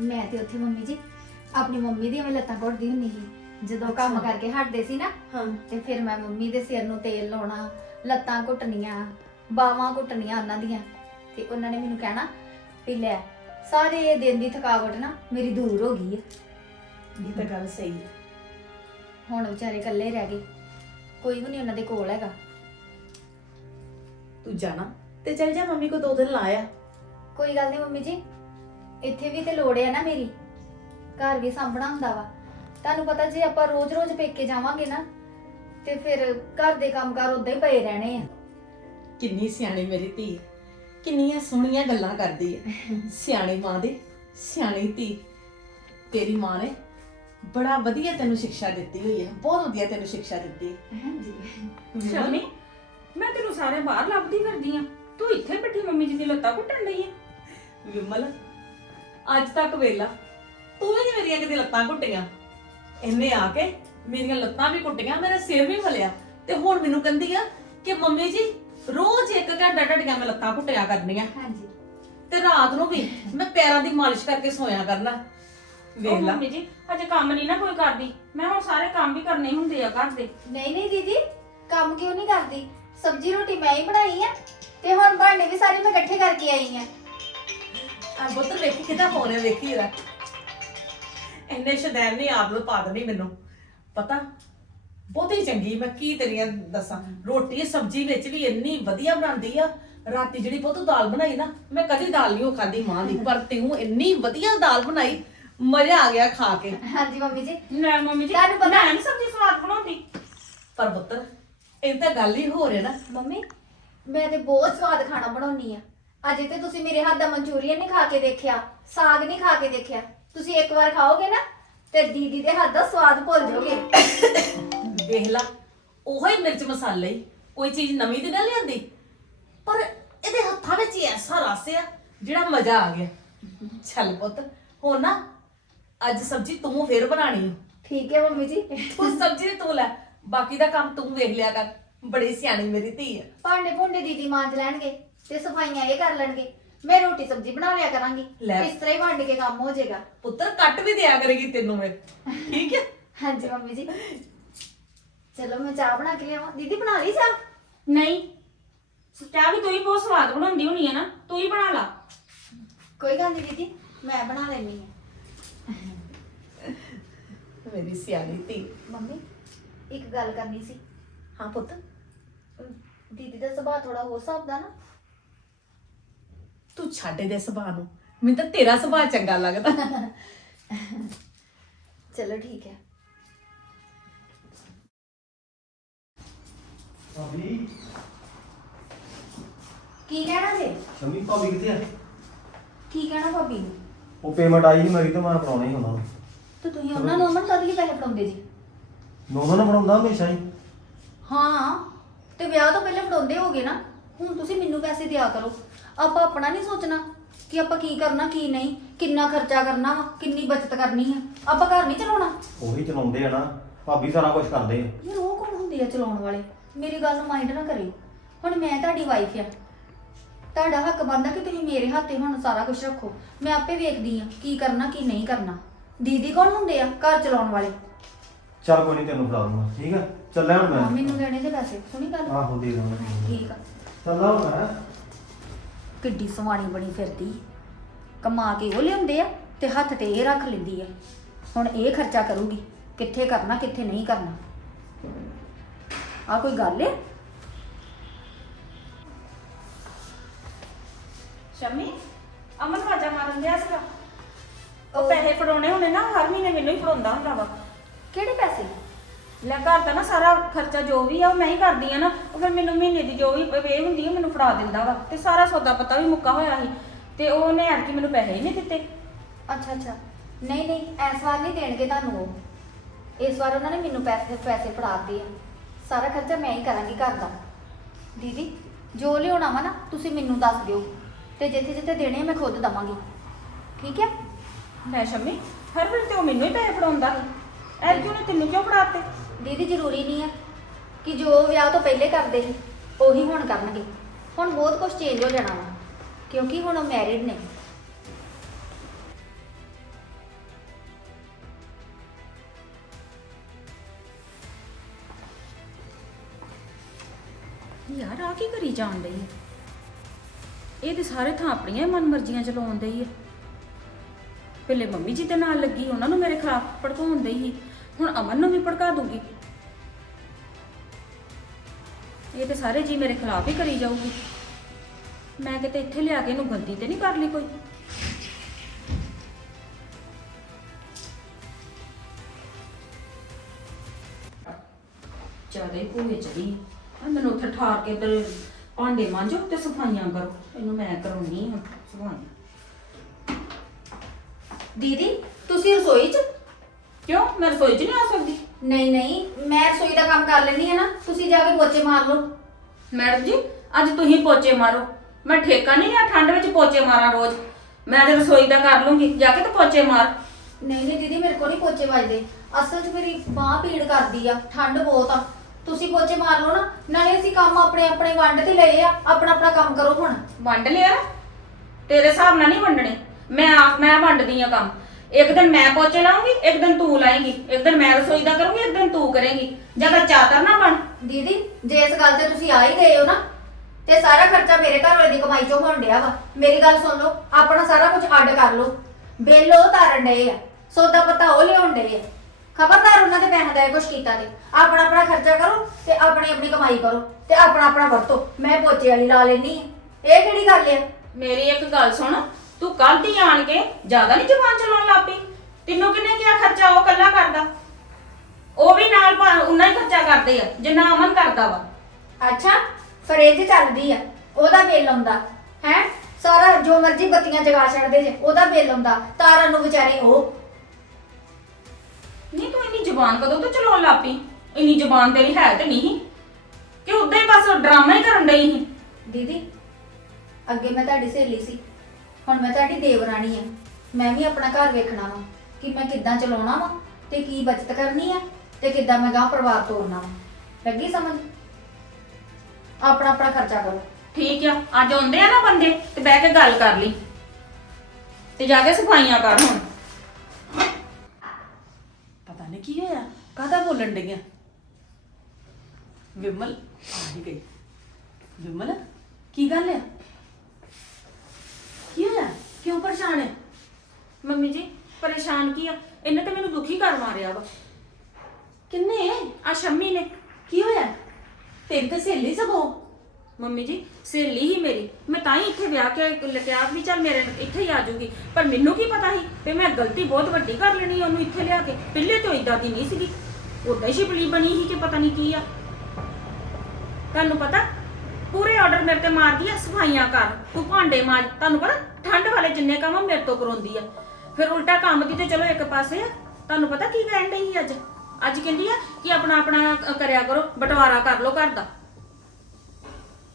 ਮੈਂ ਤੇ ਉੱਥੇ ਮੰਮੀ ਜੀ ਆਪਣੀ ਮੰਮੀ ਦੀਆਂ ਵੀ ਲੱਤਾਂ ਘੁੱਟਦੀ ਹੁੰਦੀ ਸੀ। ਜਦੋਂ ਕੰਮ ਅੱਛਾ। ਕਰਕੇ ਹਟਦੇ ਸੀ ਨਾ ਹਾਂ। ਤੇ ਫਿਰ ਮੈਂ ਮੰਮੀ ਦੇ ਸਿਰ ਨੂੰ ਤੇਲ ਲਾਉਣਾ ਲੱਤਾਂ ਘੁੱਟਣੀਆਂ ਬਾਹਾਂ ਘੁੱਟਣੀਆਂ ਉਹਨਾਂ ਦੀਆਂ। ਤੇ ਉਹਨਾਂ ਨੇ ਮੈਨੂੰ ਕਹਿਣਾ ਵੀ ਲੈ ਸਾਰੇ ਦਿਨ ਦੀ ਥਕਾਵਟ ਨਾ ਮੇਰੀ ਦੂਰ ਹੋ ਗਈ ਹੈ ਇਹ ਤਾਂ ਗੱਲ ਸਹੀ ਹੈ ਹੁਣ ਵਿਚਾਰੇ ਇਕੱਲੇ ਰਹਿ ਗਏ। ਕੋਈ ਵੀ ਨਹੀਂ ਉਹਨਾਂ ਦੇ ਕੋਲ ਹੈਗਾ। ਤੂੰ ਜਾਣਾ ਤੇ ਚੱਲ ਜਾ ਮੰਮੀ ਕੋ ਦੋ ਦਿਨ ਲਾਇਆ ਕੋਈ ਗੱਲ ਨਹੀਂ ਮੰਮੀ ਜੀ ਇੱਥੇ ਵੀ ਤੇ ਲੋੜ ਹੈ ਨਾ ਮੇਰੀ। ਘਰ ਵੀ ਸਾਂਭਣਾ ਹੁੰਦਾ ਵਾ। ਤੁਹਾਨੂੰ ਪਤਾ ਜੇ ਆਪਾਂ ਰੋਜ਼-ਰੋਜ਼ ਪੇਕੇ ਜਾਵਾਂਗੇ ਨਾ ਤੇ ਫਿਰ ਘਰ ਦੇ ਕੰਮਕਾਰ ਉਦਾਂ ਹੀ ਪਏ ਰਹਿਣੇ ਆ। ਕਿੰਨੀ ਸਿਆਣੀ ਮੇਰੀ ਧੀ ਕਿੰਨੀਆਂ ਸੋਹਣੀਆਂ ਗੱਲਾਂ ਕਰਦੀ ਹੈ ਸਿਆਣੀ ਮਾਂ ਦੀ ਸਿਆਣੀ ਧੀ। ਤੇਰੀ ਮਾਂ ਨੇ ਬੜਾ ਵਧੀਆ ਤੈਨੂੰ ਸਿੱਖਿਆ ਦਿੱਤੀ ਹੋਈ ਹੈ ਬਹੁਤ ਵਧੀਆ ਤੈਨੂੰ ਸਿੱਖਿਆ ਦਿੱਤੀ। ਹੈ ਹਾਂਜੀ। ਸ਼ਮੀ ਮੈਂ ਤੈਨੂੰ ਸਾਰੇ ਬਾਹਰ ਲੱਭਦੀ ਫਿਰਦੀ ਆ। ਤੂੰ ਇੱਥੇ ਬੈਠੀ ਮੰਮੀ ਜੀ ਦੀ ਲੱਤਾਂ ਘੁੱਟਣ ਡਈ ਆ। ਵਿਮਲ ਅੱਜ ਤੱਕ ਵੇਲਾ ਤੂੰ ਵੀ ਨੀ ਮੇਰੀਆਂ ਕਿਤੇ ਲੱਤਾਂ ਘੁੱਟੀਆਂ। ਇਹਨੇ ਆ ਕੇ ਮੇਰੀਆਂ ਲੱਤਾਂ ਵੀ ਘੁੱਟੀਆਂ ਮੇਰਾ ਸਿਰ ਵੀ ਫਲਿਆ। ਤੇ ਹੁਣ ਮੈਨੂੰ ਕਹਿੰਦੀ ਆ ਕਿ ਮੰਮੀ ਜੀ ਰੋਜ਼ ਇੱਕ ਘੰਟਾ ਢੱਡੀਆਂ ਮੈਂ ਲੱਤਾਂ ਘੁੱਟਿਆ ਕਰਨੀਆਂ। ਹਾਂਜੀ। ਤੇ ਰਾਤ ਨੂੰ ਵੀ ਮੈਂ ਪੈਰਾਂ ਦੀ ਮਾਲਿਸ਼ ਕਰਕੇ ਸੋਇਆ ਕਰਨਾ। ਉਹ ਵੇਖ ਲਾ। ਮੰਮੀ ਜੀ ਹਜੇ ਕੰਮ ਨਹੀਂ ਨਾ ਕੋਈ ਕਰਦੀ। ਮੈਂ ਹੁਣ ਸਾਰੇ ਕੰਮ ਵੀ ਕਰਨੇ ਹੁੰਦੇ ਆ ਘਰ ਦੇ। ਨਹੀਂ ਨਹੀਂ ਦੀਦੀ ਕੰਮ ਕਿਉਂ ਨਹੀਂ ਕਰਦੀ? ਸਬਜ਼ੀ ਰੋਟੀ ਮੈਂ ਹੀ ਬਣਾਈ ਆ ਤੇ ਹੁਣ ਭਾਂਡੇ ਵੀ ਸਾਰੇ ਮੈਂ ਇਕੱਠੇ ਕਰਕੇ ਆਈ ਆ। ਆ ਬੁੱਤ ਵੇਖੀ ਕਿਦਾਂ ਹੋ ਰਿਹਾ ਵੇਖੀ ਜਰਾ। ਇੰਨੇ ਸ਼ਦੈਨ ਨਹੀਂ ਆਪ ਨੂੰ ਪਾ ਦੇਣੀ ਮੈਨੂੰ। ਪਤਾ? ਬਹੁਤੀ ਚੰਗੀ ਮੈਂ ਕੀ ਤੇਰੀਆਂ ਦੱਸਾਂ? ਰੋਟੀ ਸਬਜ਼ੀ ਵਿੱਚ ਵੀ ਇੰਨੀ ਵਧੀਆ ਬਣਾਉਂਦੀ ਆ। ਰਾਤੀ ਜਿਹੜੀ ਬਹੁਤ ਦਾਲ ਬਣਾਈ ਨਾ ਮੈਂ ਕਦੀ ਦਾਲ ਨਹੀਂ ਉਹ ਖਾਦੀ ਮਾਂ ਦੀ ਪਰ ਤੈਨੂੰ ਇੰਨੀ ਵਧੀਆ ਦਾਲ ਬਣਾਈ ਮਜ਼ਾ ਆ ਗਿਆ ਖਾ ਕੇ। ਹਾਂਜੀ ਮੰਮੀ ਜੀ। ਲੈ ਮੰਮੀ ਜੀ ਤੁਹਾਨੂੰ ਪਤਾ- ਮੈਂ ਨੀ ਸਬਜ਼ੀ ਸਵਾਦ ਬਣਾਉਂਦੀ। ਪਰ ਪੁੱਤਰ ਇਹ ਤਾਂ ਗੱਲ ਹੀ ਹੋ ਰਹੀ ਨਾ। ਮੰਮੀ ਮੈਂ ਤੇ ਬਹੁਤ ਸਵਾਦ ਖਾਣਾ ਬਣਾਉਣੀ ਆ। ਅਜੇ ਤੇ ਤੁਸੀਂ ਮੇਰੇ ਹੱਥ ਦਾ ਮਨਚੂਰੀਅਨ ਨਹੀਂ ਖਾ ਕੇ ਦੇਖਿਆ ਸਾਗ ਨਹੀਂ ਖਾ ਕੇ ਦੇਖਿਆ। ਤੁਸੀਂ ਇੱਕ ਵਾਰ ਖਾਓਗੇ ਨਾ ਤੇ ਦੀਦੀ ਦੇ ਹੱਥ ਦਾ ਸਵਾਦ ਭੁੱਲ ਜਾਓਗੇ। ਵੇਖ ਲਾ ਉਹੋ ਹੀ ਮਿਰਚ ਮਸਾਲੇ ਹੀ। ਕੋਈ ਚੀਜ਼ ਨਵੀਂ ਤੇ ਨਾ ਲਿਆਂਦੀ? ਪਰ ਇਹਦੇ ਹੱਥਾਂ ਵਿੱਚ ਹੀ ਐਸਾ ਰਸ ਆ ਜਿਹੜਾ ਮਜ਼ਾ ਆ ਗਿਆ। ਚੱਲ ਪੁੱਤ ਹੁਣ ਨਾ ਅੱਜ ਸਬਜ਼ੀ ਤੂੰ ਫੇਰ ਬਣਾਣੀ ਆ। ਠੀਕ ਹੈ ਮੰਮੀ ਜੀ। ਤੂੰ ਸਬਜ਼ੀ ਤੇ ਤੂੰ ਲੈ ਬਾਕੀ ਦਾ ਕੰਮ ਤੂੰ ਵੇਖ ਲਿਆ ਕਰ। ਬੜੀ ਸਿਆਣੀ ਮੇਰੀ ਧੀ ਆ। ਭਾਂਡੇ ਭੁੰਡੇ ਦੀਦੀ ਮਾਂਜ ਲੈਣਗੇ ਤੇ ਸਫਾਈਆਂ ਇਹ ਕਰ ਲੈਣਗੇ। ਮੈਂ ਰੋਟੀ ਸਬਜ਼ੀ ਬਣਾ ਲਿਆ ਕਰਾਂਗੀ। ਲੈ। ਇਸ ਤਰ੍ਹਾਂ ਹੀ ਵੰਡ ਕੇ ਕੰਮ ਹੋ ਜਾਏਗਾ। ਪੁੱਤਰ ਕੱਟ ਵੀ ਦਿਆ ਕਰੇਗੀ ਤੈਨੂੰ ਮੈਂ। ਠੀਕ ਹੈ? ਹਾਂਜੀ ਮੰਮੀ ਜੀ। ਚਲੋ ਮੈਂ ਚਾਹ ਬਣਾ ਕੇ ਲਿਆਵਾਂ। ਦੀਦੀ ਬਣਾ ਲਈ ਚਾਹ? ਨਹੀਂ। ਚਾਹ ਵੀ ਤੂੰ ਹੀ ਬਹੁਤ ਸਵਾਦ ਬਣਾਉਂਦੀ ਹੋਣੀ ਆ ਨਾ। ਤੂੰ ਹੀ ਬਣਾ ਲਾ। ਕੋਈ ਗੱਲ ਨਹੀਂ ਦੀਦੀ ਮੈਂ ਬਣਾ ਲੈਣੀ ਆ ਮੇਰੀ ਸਿਆਣੀ ਧੀ। ਮੰਮੀ ਇੱਕ ਗੱਲ ਕਰਨੀ ਸੀ। ਹਾਂ ਪੁੱਤ। ਦੀਦੀ ਦਾ ਸੁਭਾਅ ਥੋੜਾ ਹੋਰ ਹਿਸਾਬ ਦਾ ਨਾ। ਤੂੰ ਛੱਡ ਦੇ ਸੁਭਾਅ ਨੂੰ। ਮੈਨੂੰ ਤਾਂ ਤੇਰਾ ਸੁਭਾਅ ਚੰਗਾ ਲੱਗਦਾ। ਚਲੋ ਠੀਕ ਹੈ। ਭਾਬੀ। ਕੀ ਕਹਿਣਾ ਜੀ? ਸ਼ਮੀ ਭਾਬੀ ਕਿੱਥੇ ਆ? ਕੀ ਕਹਿਣਾ ਭਾਬੀ ਨੂੰ? ਉਹ ਪੇਮੈਂਟ ਆਈ ਸੀ ਮੇਰੀ ਤੇ ਮੈਂ ਫੜਾਉਣੀ ਸੀ ਉਹਨਾਂ ਨੂੰ। ਤੇ ਤੁਸੀਂ ਉਹਨਾਂ ਨੂੰ ਅਮਨ ਕਦ ਲਈ ਪੈਸੇ ਫੜਾਉਂਦੇ ਜੀ? ਨੋਨਾਂ ਨੂੰ ਫੜਾਉਂਦਾ ਹਮੇਸ਼ਾ ਹੀ। ਹਾਂ ਤੇ ਵਿਆਹ ਤੋਂ ਪਹਿਲੇ ਫੜਾਉਂਦੇ ਹੋਗੇ ਨਾ ਹੁਣ ਤੁਸੀਂ ਮੈਨੂੰ ਪੈਸੇ ਦਿਆ ਕਰੋ। ਆਪਾਂ ਆਪਣਾ ਨਹੀਂ ਸੋਚਣਾ ਕਿ ਆਪਾਂ ਕੀ ਕਰਨਾ ਕੀ ਨਹੀਂ ਕਿੰਨਾ ਖਰਚਾ ਕਰਨਾ ਵਾ ਕਿੰਨੀ ਬਚਤ ਕਰਨੀ ਹੈ ਆਪਾਂ ਘਰ ਨਹੀਂ ਚਲਾਉਣਾ। ਉਹੀ ਚਲਾਉਂਦੇ ਆ ਨਾ ਭਾਬੀ ਸਾਰਾ ਕੁਝ ਕਰਦੇ ਆ। ਯਾਰ ਉਹ ਕੌਣ ਹੁੰਦੇ ਆ ਚਲਾਉਣ ਵਾਲੇ? ਮੇਰੀ ਗੱਲ ਨੂੰ ਮਾਈਂਡ ਨਾ ਕਰਿਓ ਹੁਣ ਮੈਂ ਤੁਹਾਡੀ ਵਾਈਫ ਆ। ਤੁਹਾਡਾ ਹੱਕ ਬਣਦਾ ਕਿ ਤੁਸੀਂ ਮੇਰੇ ਹੱਥੇ ਹੁਣ ਸਾਰਾ ਕੁਝ ਰੱਖੋ। ਮੈਂ ਆਪੇ ਵੇਖਦੀ ਆ ਕੀ ਕਰਨਾ ਕੀ ਨਹੀਂ ਕਰਨਾ। ਦੀਦੀ ਕੌਣ ਹੁੰਦੇ ਆ ਘਰ ਚਲਾਉਣ ਵਾਲੇ? ਚੱਲ ਕੋਈ ਨਹੀਂ ਤੈਨੂੰ ਫੜਾ ਦੂੰਗਾ ਠੀਕ ਆ? ਚੱਲਿਆ ਹੁਣ ਹਾਂ, ਮੈਂ ਮੈਨੂੰ ਦੇਣੇ ਦੇ ਪੈਸੇ। ਸੁਣੀ ਗੱਲ? ਆਹੋ ਦੇ ਦਾਂਗਾ। ਠੀਕ ਆ। ਚੱਲਾ ਮੈਂ। ਕਿੱਡੀ ਸਵਾਣੀ ਬਣੀ ਫਿਰਦੀ। ਕਮਾ ਕੇ ਉਹ ਲਿਆਉਂਦੇ ਆ ਤੇ ਹੱਥ ਤੇ ਇਹ ਰੱਖ ਲੈਂਦੀ ਆ। ਹੁਣ ਇਹ ਖਰਚਾ ਕਰੂਗੀ ਕਿੱਥੇ ਕਰਨਾ ਕਿੱਥੇ ਨਹੀਂ ਕਰਨਾ। ਆ ਕੋਈ ਗੱਲ ਏ? ਸ਼ਮੀ ਅਮਨ ਵਾਜਾ ਮਾਰਨ ਦਿਆ ਸੀਗਾ। ਉਹ ਪੈਸੇ ਫੜਾਉਣੇ ਹੋਣੇ ਨਾ ਹਰ ਮਹੀਨੇ ਮੈਨੂੰ ਹੀ ਫੜਾਉਂਦਾ ਹੁੰਦਾ ਵਾ। ਕਿਹੜੇ ਪੈਸੇ? ਲੈ ਘਰ ਦਾ ਨਾ ਸਾਰਾ ਖਰਚਾ ਜੋ ਵੀ ਆ ਉਹ ਮੈਂ ਹੀ ਕਰਦੀ ਆ ਨਾ ਉਹ ਫਿਰ ਮੈਨੂੰ ਮਹੀਨੇ ਦੀ ਜੋ ਵੀ ਵੇ ਹੁੰਦੀ ਆ ਮੈਨੂੰ ਫੜਾ ਦਿੰਦਾ ਵਾ ਤੇ ਸਾਰਾ ਸੌਦਾ ਪਤਾ ਵੀ ਮੁੱਕਾ ਹੋਇਆ ਸੀ ਤੇ ਉਹਨੇ ਐਤਕੀ ਮੈਨੂੰ ਪੈਸੇ ਹੀ ਨਹੀਂ ਦਿੱਤੇ। ਅੱਛਾ ਅੱਛਾ। ਨਹੀਂ ਨਹੀਂ ਇਸ ਵਾਰ ਨਹੀਂ ਦੇਣਗੇ ਤੁਹਾਨੂੰ ਉਹ। ਇਸ ਵਾਰ ਉਹਨਾਂ ਨੇ ਮੈਨੂੰ ਪੈਸੇ ਪੈਸੇ ਫੜਾਤੇ ਆ। ਸਾਰਾ ਖਰਚਾ ਮੈਂ ਹੀ ਕਰਾਂਗੀ ਘਰ ਦਾ। ਦੀਦੀ ਜੋ ਲਿਆਉਣਾ ਵਾ ਨਾ ਤੁਸੀਂ ਮੈਨੂੰ ਦੱਸ ਦਿਓ। ਤੇ ਜਿੱਥੇ ਜਿੱਥੇ ਦੇਣੇ ਆ ਮੈਂ ਖੁਦ ਦਵਾਂਗੀ। ਠੀਕ ਹੈ ਲੈ ਸ਼ਮੀ ਹਰ ਵਾਰ ਤੇ ਉਹ ਮੈਨੂੰ ਹੀ ਪੈਸੇ ਫੜਾਉਂਦਾ ਸੀ। ਐਤਕੀ ਉਹਨੇ ਤੈਨੂੰ ਕਿਉਂ ਫੜਾਤੇ? ਦੀਦੀ ਜ਼ਰੂਰੀ ਨਹੀਂ ਆ ਕਿ ਜੋ ਵਿਆਹ ਤੋਂ ਪਹਿਲੇ ਕਰਦੇ ਸੀ, ਉਹੀ ਹੁਣ ਕਰਨਗੇ। ਹੁਣ ਬਹੁਤ ਕੁਝ ਚੇਂਜ ਹੋ ਜਾਣਾ ਵਾ, ਕਿਉਂਕਿ ਹੁਣ ਉਹ ਮੈਰਿਡ ਨੇ। ਯਾਰ ਆ ਕੀ ਕਰੀ ਜਾਣ ਡਈ ਆ? ਇਹ ਤੇ ਸਾਰੇ ਥਾਂ ਆਪਣੀਆਂ ਮਨਮਰਜ਼ੀਆਂ ਚਲਾਉਣ ਡਈ ਹੈ ਪਹਿਲੇ ਮੰਮੀ ਜੀ ਦੇ ਨਾਲ ਲੱਗੀ, ਉਹਨਾਂ ਨੂੰ ਮੇਰੇ ਖਿਲਾਫ ਭੜਕਾਉਣ ਡਈ ਸੀ। ਹੁਣ ਅਮਨ ਨੂੰ ਵੀ ਭੜਕਾ ਦੂਗੀ। ਇਹ ਤੇ ਸਾਰੇ ਜੀ ਮੇਰੇ ਖਿਲਾਫ ਹੀ ਕਰੀ ਜਾਊਗੀ। ਮੈਂ ਕਿਤੇ ਇੱਥੇ ਲਿਆ ਕੇ ਇਹਨੂੰ ਗਲਤੀ ਤੇ ਨਹੀਂ ਕਰ ਲਈ ਕੋਈ। ਜ਼ਿਆਦਾ ਹੀ ਭੂਏ ਚੜੀ ਆ ਮੈਨੂੰ ਉੱਥੇ ਠਾਰ ਕੇ ਤੇ ਭਾਂਡੇ ਮਾਂਜੋ ਤੇ ਸਫਾਈਆਂ ਕਰੋ। ਇਹਨੂੰ ਮੈਂ ਕਰਾਉਣੀ ਆ ਸਫਾਈਆਂ। ਦੀਦੀ, ਤੁਸੀਂ ਰਸੋਈ 'ਚ? ਕਿਉਂ? ਮੈਂ ਰਸੋਈ 'ਚ ਨਹੀਂ ਆ ਸਕਦੀ। ਨਹੀਂ ਨਹੀਂ ਮੈਂ ਰਸੋਈ ਦਾ ਕੰਮ ਕਰ ਲੈਣੀ ਹੈ ਨਾ ਤੁਸੀਂ ਜਾ ਕੇ ਪੋਚੇ ਮਾਰ ਲਓ। ਮੈਡਮ ਜੀ ਅੱਜ ਤੁਸੀਂ ਪੋਚੇ ਮਾਰੋ। ਮੈਂ ਠੇਕਾ ਨਹੀਂ ਲਿਆ ਠੰਡ ਵਿੱਚ ਪੋਚੇ ਮਾਰਾਂ ਰੋਜ਼। ਮੈਂ ਤੇ ਰਸੋਈ ਦਾ ਕਰ ਲੂੰਗੀ ਜਾ ਕੇ ਤੇ ਪੋਚੇ ਮਾਰ। ਨਹੀਂ ਨਹੀਂ ਦੀਦੀ ਮੇਰੇ ਕੋਲ ਨਹੀਂ ਪੋਚੇ ਵੱਜਦੇ। ਅਸਲ 'ਚ ਮੇਰੀ ਬਾਹ ਪੀੜ ਕਰਦੀ ਆ ਠੰਡ ਬਹੁਤ ਆ। ਤੁਸੀਂ ਪੋਚੇ ਮਾਰ ਲਓ ਨਾ ਨਾਲੇ ਅਸੀਂ ਕੰਮ ਆਪਣੇ ਆਪਣੇ ਵੰਡ ਤੇ ਲਏ ਆ ਆਪਣਾ ਆਪਣਾ ਕੰਮ ਕਰੋ ਹੁਣ। ਵੰਡ ਲਿਆ? ਤੇਰੇ ਹਿਸਾਬ ਨਾਲ ਨਹੀਂ ਵੰਡਣੇ। ਮੈਂ ਆਪ ਮੈਂ ਵੰਡਦੀ ਆ ਕੰਮ। ਇੱਕ ਦਿਨ ਮੈਂ ਪੋਚੇ ਲਾਉਂਗੀ ਇੱਕ ਦਿਨ ਤੂੰ ਲਾਏਂਗੀ। ਇੱਕ ਦਿਨ ਮੈਂ ਰਸੋਈ ਦਾ ਕਰੂੰਗੀ ਇੱਕ ਦਿਨ ਤੂੰ ਕਰੇਂਗੀ। ਜ਼ਿਆਦਾ ਚਾਤਰ ਨਾ ਬਣ। ਦੀਦੀ ਜੇ ਇਸ ਗੱਲ ਤੇ ਤੁਸੀਂ ਆ ਹੀ ਗਏ ਹੋ ਨਾ ਤੇ ਸਾਰਾ ਖਰਚਾ ਮੇਰੇ ਘਰ ਵਾਲੇ ਦੀ ਕਮਾਈ ਚੋਂ ਹੋਣ ਡਿਆ ਵਾ। ਮੇਰੀ ਗੱਲ ਸੁਣ ਲਓ ਆਪਣਾ ਸਾਰਾ ਕੁਝ ਅੱਡ ਕਰ ਲਓ। ਬਿੱਲ ਉਹ ਤਾਰਨ ਡਏ ਆ ਸੌਦਾ ਪਤਾ ਉਹ ਲਿਆਉਣ ਡਏ ਆ। ਖਬਰਦਾਰ ਉਹਨਾਂ ਦੇ ਪੈਸੇ ਦਾ ਕੁਝ ਕੀਤਾ ਤੇ ਆਪਣਾ ਆਪਣਾ ਖਰਚਾ ਕਰੋ ਤੇ ਆਪਣੀ ਆਪਣੀ ਕਮਾਈ ਕਰੋ ਤੇ ਆਪਣਾ ਆਪਣਾ ਵਰਤੋ। ਮੈਂ ਪੋਚੇ ਵਾਲੀ ਲਾ ਲੈਣੀ ਇਹ ਕਿਹੜੀ ਗੱਲ ਆ? ਮੇਰੀ ਇੱਕ ਗੱਲ ਸੁਣ ਤੂੰ ਕੱਲ ਦੀ ਆਣ ਕੇ ਜ਼ਿਆਦਾ ਨਹੀਂ ਜ਼ੁਬਾਨ ਚਲਾਉਣ ਲੱਗ ਪਈ? ਤੈਨੂੰ ਕਿੰਨੇ ਕਿਹਾ ਖਰਚਾ ਉਹ ਕੱਲਾ ਕਰਦਾ? ਉਹ ਵੀ ਨਾਲ ਉਨਾ ਹੀ ਖਰਚਾ ਕਰਦੇ ਆ ਜਿੰਨਾ ਅਮਨ ਕਰਦਾ ਵਾ। ਅੱਛਾ ਫਰਿੱਜ ਚੱਲਦੀ ਆ ਉਹਦਾ ਬਿੱਲ ਆਉਂਦਾ। ਹੈ? ਸਾਰਾ ਜੋ ਮਰਜ਼ੀ ਬੱਤੀਆਂ ਜਗਾ ਛੱਡਦੇ ਜੇ ਉਹਦਾ ਬਿੱਲ ਆਉਂਦਾ ਤਾਰਾਂ ਨੂੰ ਵਿਚਾਰੇ ਉਹ। ਨਹੀਂ ਤੂੰ ਇੰਨੀ ਜ਼ੁਬਾਨ ਕਦੋਂ ਤੋਂ ਚਲਾਉਣ ਲੱਗ ਪਈ? ਇੰਨੀ ਜ਼ੁਬਾਨ ਤੇਰੀ ਹੈ ਤੇ ਨਹੀਂ। ਕਿ ਉਦਾਂ ਹੀ ਬਸ ਡਰਾਮਾ ਹੀ ਕਰਨ ਡਈ ਸੀ? ਦੀਦੀ ਅੱਗੇ ਮੈਂ ਤੁਹਾਡੀ ਸਹੇਲੀ ਸੀ। ਹੁਣ ਮੈਂ ਤੁਹਾਡੀ ਦੇਵਰਾਣੀ ਆ। ਮੈਂ ਵੀ ਆਪਣਾ ਘਰ ਵੇਖਣਾ ਵਾ ਕਿ ਮੈਂ ਕਿੱਦਾਂ ਚਲਾਉਣਾ ਵਾ ਤੇ ਕੀ ਬਚਤ ਕਰਨੀ ਆ ਤੇ ਕਿੱਦਾਂ ਮੈਂ ਗਾਂ ਪਰਿਵਾਰ ਤੋਰਨਾ ਵਾ। ਲੱਗੀ ਸਮਝ? ਆਪਣਾ ਆਪਣਾ ਖਰਚਾ ਕਰੋ। ਠੀਕ ਆ ਅੱਜ ਆਉਂਦੇ ਆ ਨਾ ਬੰਦੇ ਤੇ ਬਹਿ ਕੇ ਗੱਲ ਕਰ ਲਈ। ਤੇ ਜਾ ਕੇ ਸਫਾਈਆਂ ਕਰ ਹੁਣ। ਪਤਾ ਨਹੀਂ ਕੀ ਹੋਇਆ ਕਾਹਦਾ ਬੋਲਣ ਡਈਆਂ? ਵਿਮਲ ਆ ਹੀ ਗਈ। ਵਿਮਲ ਕੀ ਗੱਲ ਆ ਕੀ ਹੋਇਆ ਕਿਉਂ ਪਰੇਸ਼ਾਨ ਹੈ? ਮੰਮੀ ਜੀ ਪਰੇਸ਼ਾਨ ਕੀ ਆ? ਇਹਨੇ ਤੇ ਮੈਨੂੰ ਦੁਖੀ ਕਰ ਮਾਰਿਆ ਵਾ। ਕਿੰਨੇ? ਆ ਸ਼ੰਮੀ ਨੇ। ਕੀ ਹੋਇਆ? ਤੇਰੀ ਤਾਂ ਸਹੇਲੀ ਸਗੋਂ। ਮੰਮੀ ਜੀ ਸਹੇਲੀ ਹੀ ਮੇਰੀ। ਮੈਂ ਤਾਂ ਹੀ ਇੱਥੇ ਵਿਆਹ ਕੇ ਲਟਿਆ ਵੀ ਚੱਲ ਮੇਰੇ ਇੱਥੇ ਹੀ ਆ ਜਾਊਗੀ ਪਰ ਮੈਨੂੰ ਕੀ ਪਤਾ ਸੀ ਤੇ ਮੈਂ ਗਲਤੀ ਬਹੁਤ ਵੱਡੀ ਕਰ ਲੈਣੀ ਉਹਨੂੰ ਇੱਥੇ ਲਿਆ ਕੇ। ਪਹਿਲੇ ਤੋਂ ਇਦਾਂ ਦੀ ਨਹੀਂ ਸੀਗੀ। ਉਦਾਂ ਹੀ ਸ਼ਿਪਲੀ ਬਣੀ ਸੀ ਕਿ ਪਤਾ ਨਹੀਂ ਕੀ ਆ। ਤੁਹਾਨੂੰ ਪਤਾ? ਪੂਰੇ ਆਰਡਰ ਮੇਰੇ ਤੇ ਮਾਰਦੀ ਆ ਸਫਾਈਆਂ ਕਰ। ਤੂੰ ਭਾਂਡੇ ਮਾਂਜ। ਤੁਹਾਨੂੰ ਪਤਾ? ਠੰਡ ਵਾਲੇ ਜਿੰਨੇ ਕੰਮ ਆ ਮੇਰੇ ਤੋਂ ਕਰਾਉਂਦੀ ਆ। ਫਿਰ ਉਲਟਾ ਕੰਮ ਦੀ ਤੇ ਚਲੋ ਇੱਕ ਪਾਸੇ ਆ। ਤੁਹਾਨੂੰ ਪਤਾ ਕੀ ਕਹਿਣ ਡਈ ਸੀ ਅੱਜ? ਅੱਜ ਕਹਿੰਦੀ ਆ ਕਿ ਆਪਣਾ ਆਪਣਾ ਅ, ਕਰਿਆ ਕਰੋ ਬਟਵਾਰਾ ਕਰ ਲਓ ਘਰ ਦਾ।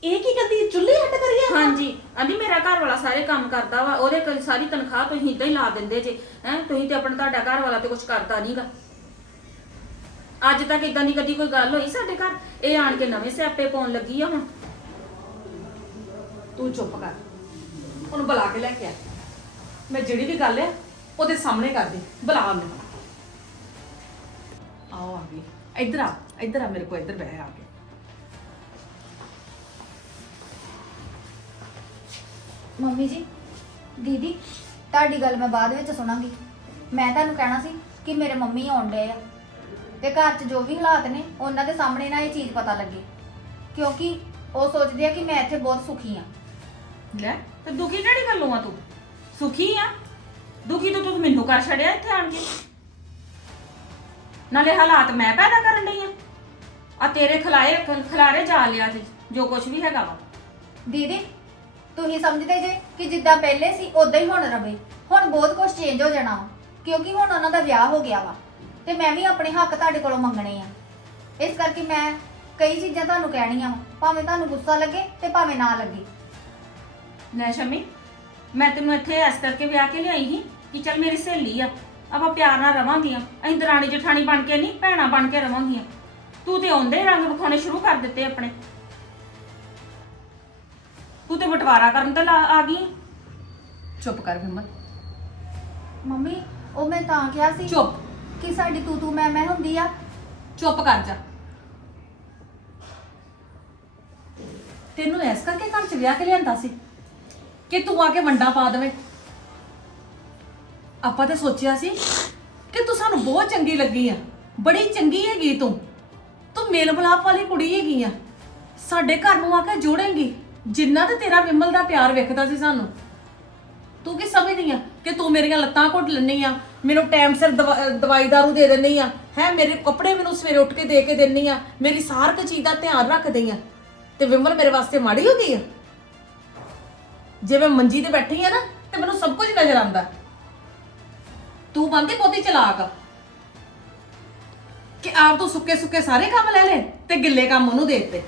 ਇਹ ਕੀ ਕਰਦੀ ਚੁੱਲ੍ਹੇ ਹੱਟ ਕਰੀਏ ਹਾਂਜੀ। ਆਂਦੀ ਮੇਰਾ ਘਰ ਵਾਲਾ ਸਾਰੇ ਕੰਮ ਕਰਦਾ ਵਾ ਉਹਦੇ ਕੋਲ ਸਾਰੀ ਤਨਖਾਹ ਤੁਸੀਂ ਇਦਾਂ ਹੀ ਲਾ ਦਿੰਦੇ ਜੇ ਹੈ? ਤੁਸੀਂ ਤੇ ਆਪਣਾ ਤੁਹਾਡਾ ਘਰ ਵਾਲਾ ਤੇ ਕੁਝ ਕਰਦਾ ਨਹੀਂਗਾ। ਅੱਜ ਤੱਕ ਇਦਾਂ ਦੀ ਕਦੀ ਕੋਈ ਗੱਲ ਹੋਈ ਸਾਡੇ ਘਰ? ਇਹ ਆਣ ਕੇ ਨਵੇਂ ਸਿਆਪੇ ਪਾਉਣ ਲੱਗੀ ਆ ਹੁਣ। ਤੂੰ ਚੁੱਪ ਕਰ। ਉਹਨੂੰ ਬੁਲਾ ਕੇ ਲੈ ਕੇ ਆ। ਮੈਂ ਜਿਹੜੀ ਵੀ ਗੱਲ ਹੈ ਉਹਦੇ ਸਾਹਮਣੇ ਕਰ ਦੇ। ਬੁਲਾ ਉਹਨੂੰ। ਆਓ ਆ ਗਈ ਇੱਧਰ ਆ ਇੱਧਰ ਆ ਮੇਰੇ ਕੋਲ, ਇੱਧਰ ਬਹਿ ਆ ਕੇ। ਮੰਮੀ ਜੀ, ਦੀਦੀ, ਤੁਹਾਡੀ ਗੱਲ ਮੈਂ ਬਾਅਦ ਵਿੱਚ ਸੁਣਾਂਗੀ। ਮੈਂ ਤੁਹਾਨੂੰ ਕਹਿਣਾ ਸੀ ਕਿ ਮੇਰੇ ਮੰਮੀ ਆਉਣ ਡਏ ਆ। ਤੇ ਘਰ 'ਚ ਜੋ ਵੀ ਹਾਲਾਤ ਨੇ, ਉਹਨਾਂ ਦੇ ਸਾਹਮਣੇ ਨਾ ਇਹ ਚੀਜ਼ ਪਤਾ ਲੱਗੇ। ਕਿਉਂਕਿ ਉਹ ਸੋਚਦੇ ਆ ਕਿ ਮੈਂ ਇੱਥੇ ਬਹੁਤ ਸੁਖੀ ਆ। ਲੈ ਤੇ ਦੁਖੀ ਕਿਹੜੀ ਗੱਲੋਂ ਆ ਤੂੰ? ਸੁਖੀ ਆ? ਦੁਖੀ ਤਾਂ ਤੂੰ ਮੈਨੂੰ ਕਰ ਛੜਿਆ ਇੱਥੇ ਆਣ ਕੇ? ਨਾਲੇ ਹਾਲਾਤ ਮੈਂ ਪੈਦਾ ਕਰਨ ਲਈ ਆ। ਆ ਤੇਰੇ ਖਲਾਏ ਖਲਾਰੇ ਜਾ ਲਿਆ ਤੇ ਜੋ ਕੁਝ ਵੀ ਹੈਗਾ ਵਾ। ਦੀਦੀ ਤੁਸੀਂ ਸਮਝਦੇ ਜੇ ਕਿ ਜਿੱਦਾਂ ਪਹਿਲੇ ਸੀ ਉਦਾਂ ਹੀ ਹੁਣ ਰਵੇ। ਹੁਣ ਬਹੁਤ ਕੁਝ ਚੇਂਜ ਹੋ ਜਾਣਾ ਵਾ, ਕਿਉਂਕਿ ਹੁਣ ਉਹਨਾਂ ਦਾ ਵਿਆਹ ਹੋ ਗਿਆ ਵਾ। ਤੇ ਮੈਂ ਵੀ ਆਪਣੇ ਹੱਕ ਤੁਹਾਡੇ ਕੋਲੋਂ ਮੰਗਣੇ ਆ। ਇਸ ਕਰਕੇ ਮੈਂ ਕਈ ਚੀਜ਼ਾਂ ਤੁਹਾਨੂੰ ਕਹਿਣੀਆਂ ਵਾ ਭਾਵੇਂ ਤੁਹਾਨੂੰ ਗੁੱਸਾ ਲੱਗੇ ਤੇ ਭਾਵੇਂ ਨਾ ਲੱਗੇ। ਲੈ ਸ਼ਮੀ ਮੈਂ ਤੈਨੂੰ ਇੱਥੇ ਇਸ ਕਰਕੇ ਵਿਆਹ ਕੇ ਲਿਆਈ ਸੀ ਕਿ ਚੱਲ ਮੇਰੀ ਸਹੇਲੀ ਆ ਆਪਾਂ ਪਿਆਰ ਨਾਲ ਰਵਾਂਗੀਆਂ। ਅਸੀਂ ਦਰਾਣੀ ਜਠਾਣੀ ਬਣ ਕੇ ਨਹੀਂ ਭੈਣਾਂ ਬਣ ਕੇ ਰਵਾਂਗੀਆਂ। ਤੂੰ ਤੇ ਆਉਂਦੇ ਹੀ ਰੰਗ ਵਿਖਾਉਣੇ ਸ਼ੁਰੂ ਕਰ ਦਿੱਤੇ ਆਪਣੇ। ਤੂੰ ਤੇ ਬਟਵਾਰਾ ਕਰਨ ਤੇ ਲਾ- ਆ ਗਈ। ਚੁੱਪ ਕਰ ਵਿਮਲ। ਮੰਮੀ ਉਹ ਮੈਂ ਤਾਂ ਕਿਹਾ ਸੀ ਚੁੱਪ। ਕਿ ਸਾਡੀ ਤੂੰ ਤੂੰ ਮੈਂ ਮੈਂ ਹੁੰਦੀ ਆ। ਚੁੱਪ ਕਰ ਜਾ। ਤੈਨੂੰ ਐਸ ਕਰਕੇ ਘਰ ਚ ਵਿਆਹ ਕੇ ਲਿਆਂਦਾ ਸੀ। ਕਿ ਤੂੰ ਆ ਕੇ ਵੰਡਾ ਪਾ ਦੇਵੇਂ। ਆਪਾਂ ਤੇ ਸੋਚਿਆ ਸੀ ਕਿ ਤੂੰ ਸਾਨੂੰ ਬਹੁਤ ਚੰਗੀ ਲੱਗੀ ਆ। ਬੜੀ ਚੰਗੀ ਹੈਗੀ ਤੂੰ। ਤੂੰ ਮੇਲ ਮਿਲਾਪ ਵਾਲੀ ਕੁੜੀ ਹੈਗੀ ਆ। ਸਾਡੇ ਘਰ ਨੂੰ ਆ ਕੇ ਜੋੜੇਂਗੀ। ਜਿੰਨਾ ਤੇ ਤੇਰਾ ਵਿਮਲ ਦਾ ਪਿਆਰ ਵੇਖਦਾ ਸੀ ਸਾਨੂੰ। ਤੂੰ ਕੀ ਸਮਝਦੀ ਆ ਕਿ ਤੂੰ ਮੇਰੀਆਂ ਲੱਤਾਂ ਘੁੱਟ ਲੈਣੀ ਆ, ਮੈਨੂੰ ਟਾਈਮ ਸਿਰ ਦਵਾ- ਦਵਾਈ ਦਾਰੂ ਦੇ ਦਿੰਦੀ ਆ। ਹੈ, ਮੇਰੇ ਕੱਪੜੇ ਮੈਨੂੰ ਸਵੇਰੇ ਉੱਠ ਕੇ ਦੇ ਕੇ ਦਿੰਦੀ ਆ। ਮੇਰੀ ਸਾਰ ਇੱਕ ਚੀਜ਼ ਦਾ ਧਿਆਨ ਰੱਖਦੀ ਆ। ਤੇ ਵਿਮਲ ਮੇਰੇ ਵਾਸਤੇ ਮਾੜੀ ਹੋ ਗਈ ਆ? ਜੇ ਮੈਂ ਮੰਜੀ ਤੇ ਬੈਠੀ ਆ ਨਾ, ਤੇ ਮੈਨੂੰ ਸਭ ਕੁਝ ਨਜ਼ਰ ਆਉਂਦਾ। ਤੂੰ ਬੰਦੀ ਪੋਤੀ ਚਲਾਕ ਕਿ ਆਪ ਤੂੰ ਸੁੱਕੇ ਸੁੱਕੇ ਸਾਰੇ ਕੰਮ ਲੈ ਲੈ ਤੇ ਗਿੱਲੇ ਕੰਮ ਉਹਨੂੰ ਦੇ ਦਿੱਤੇ।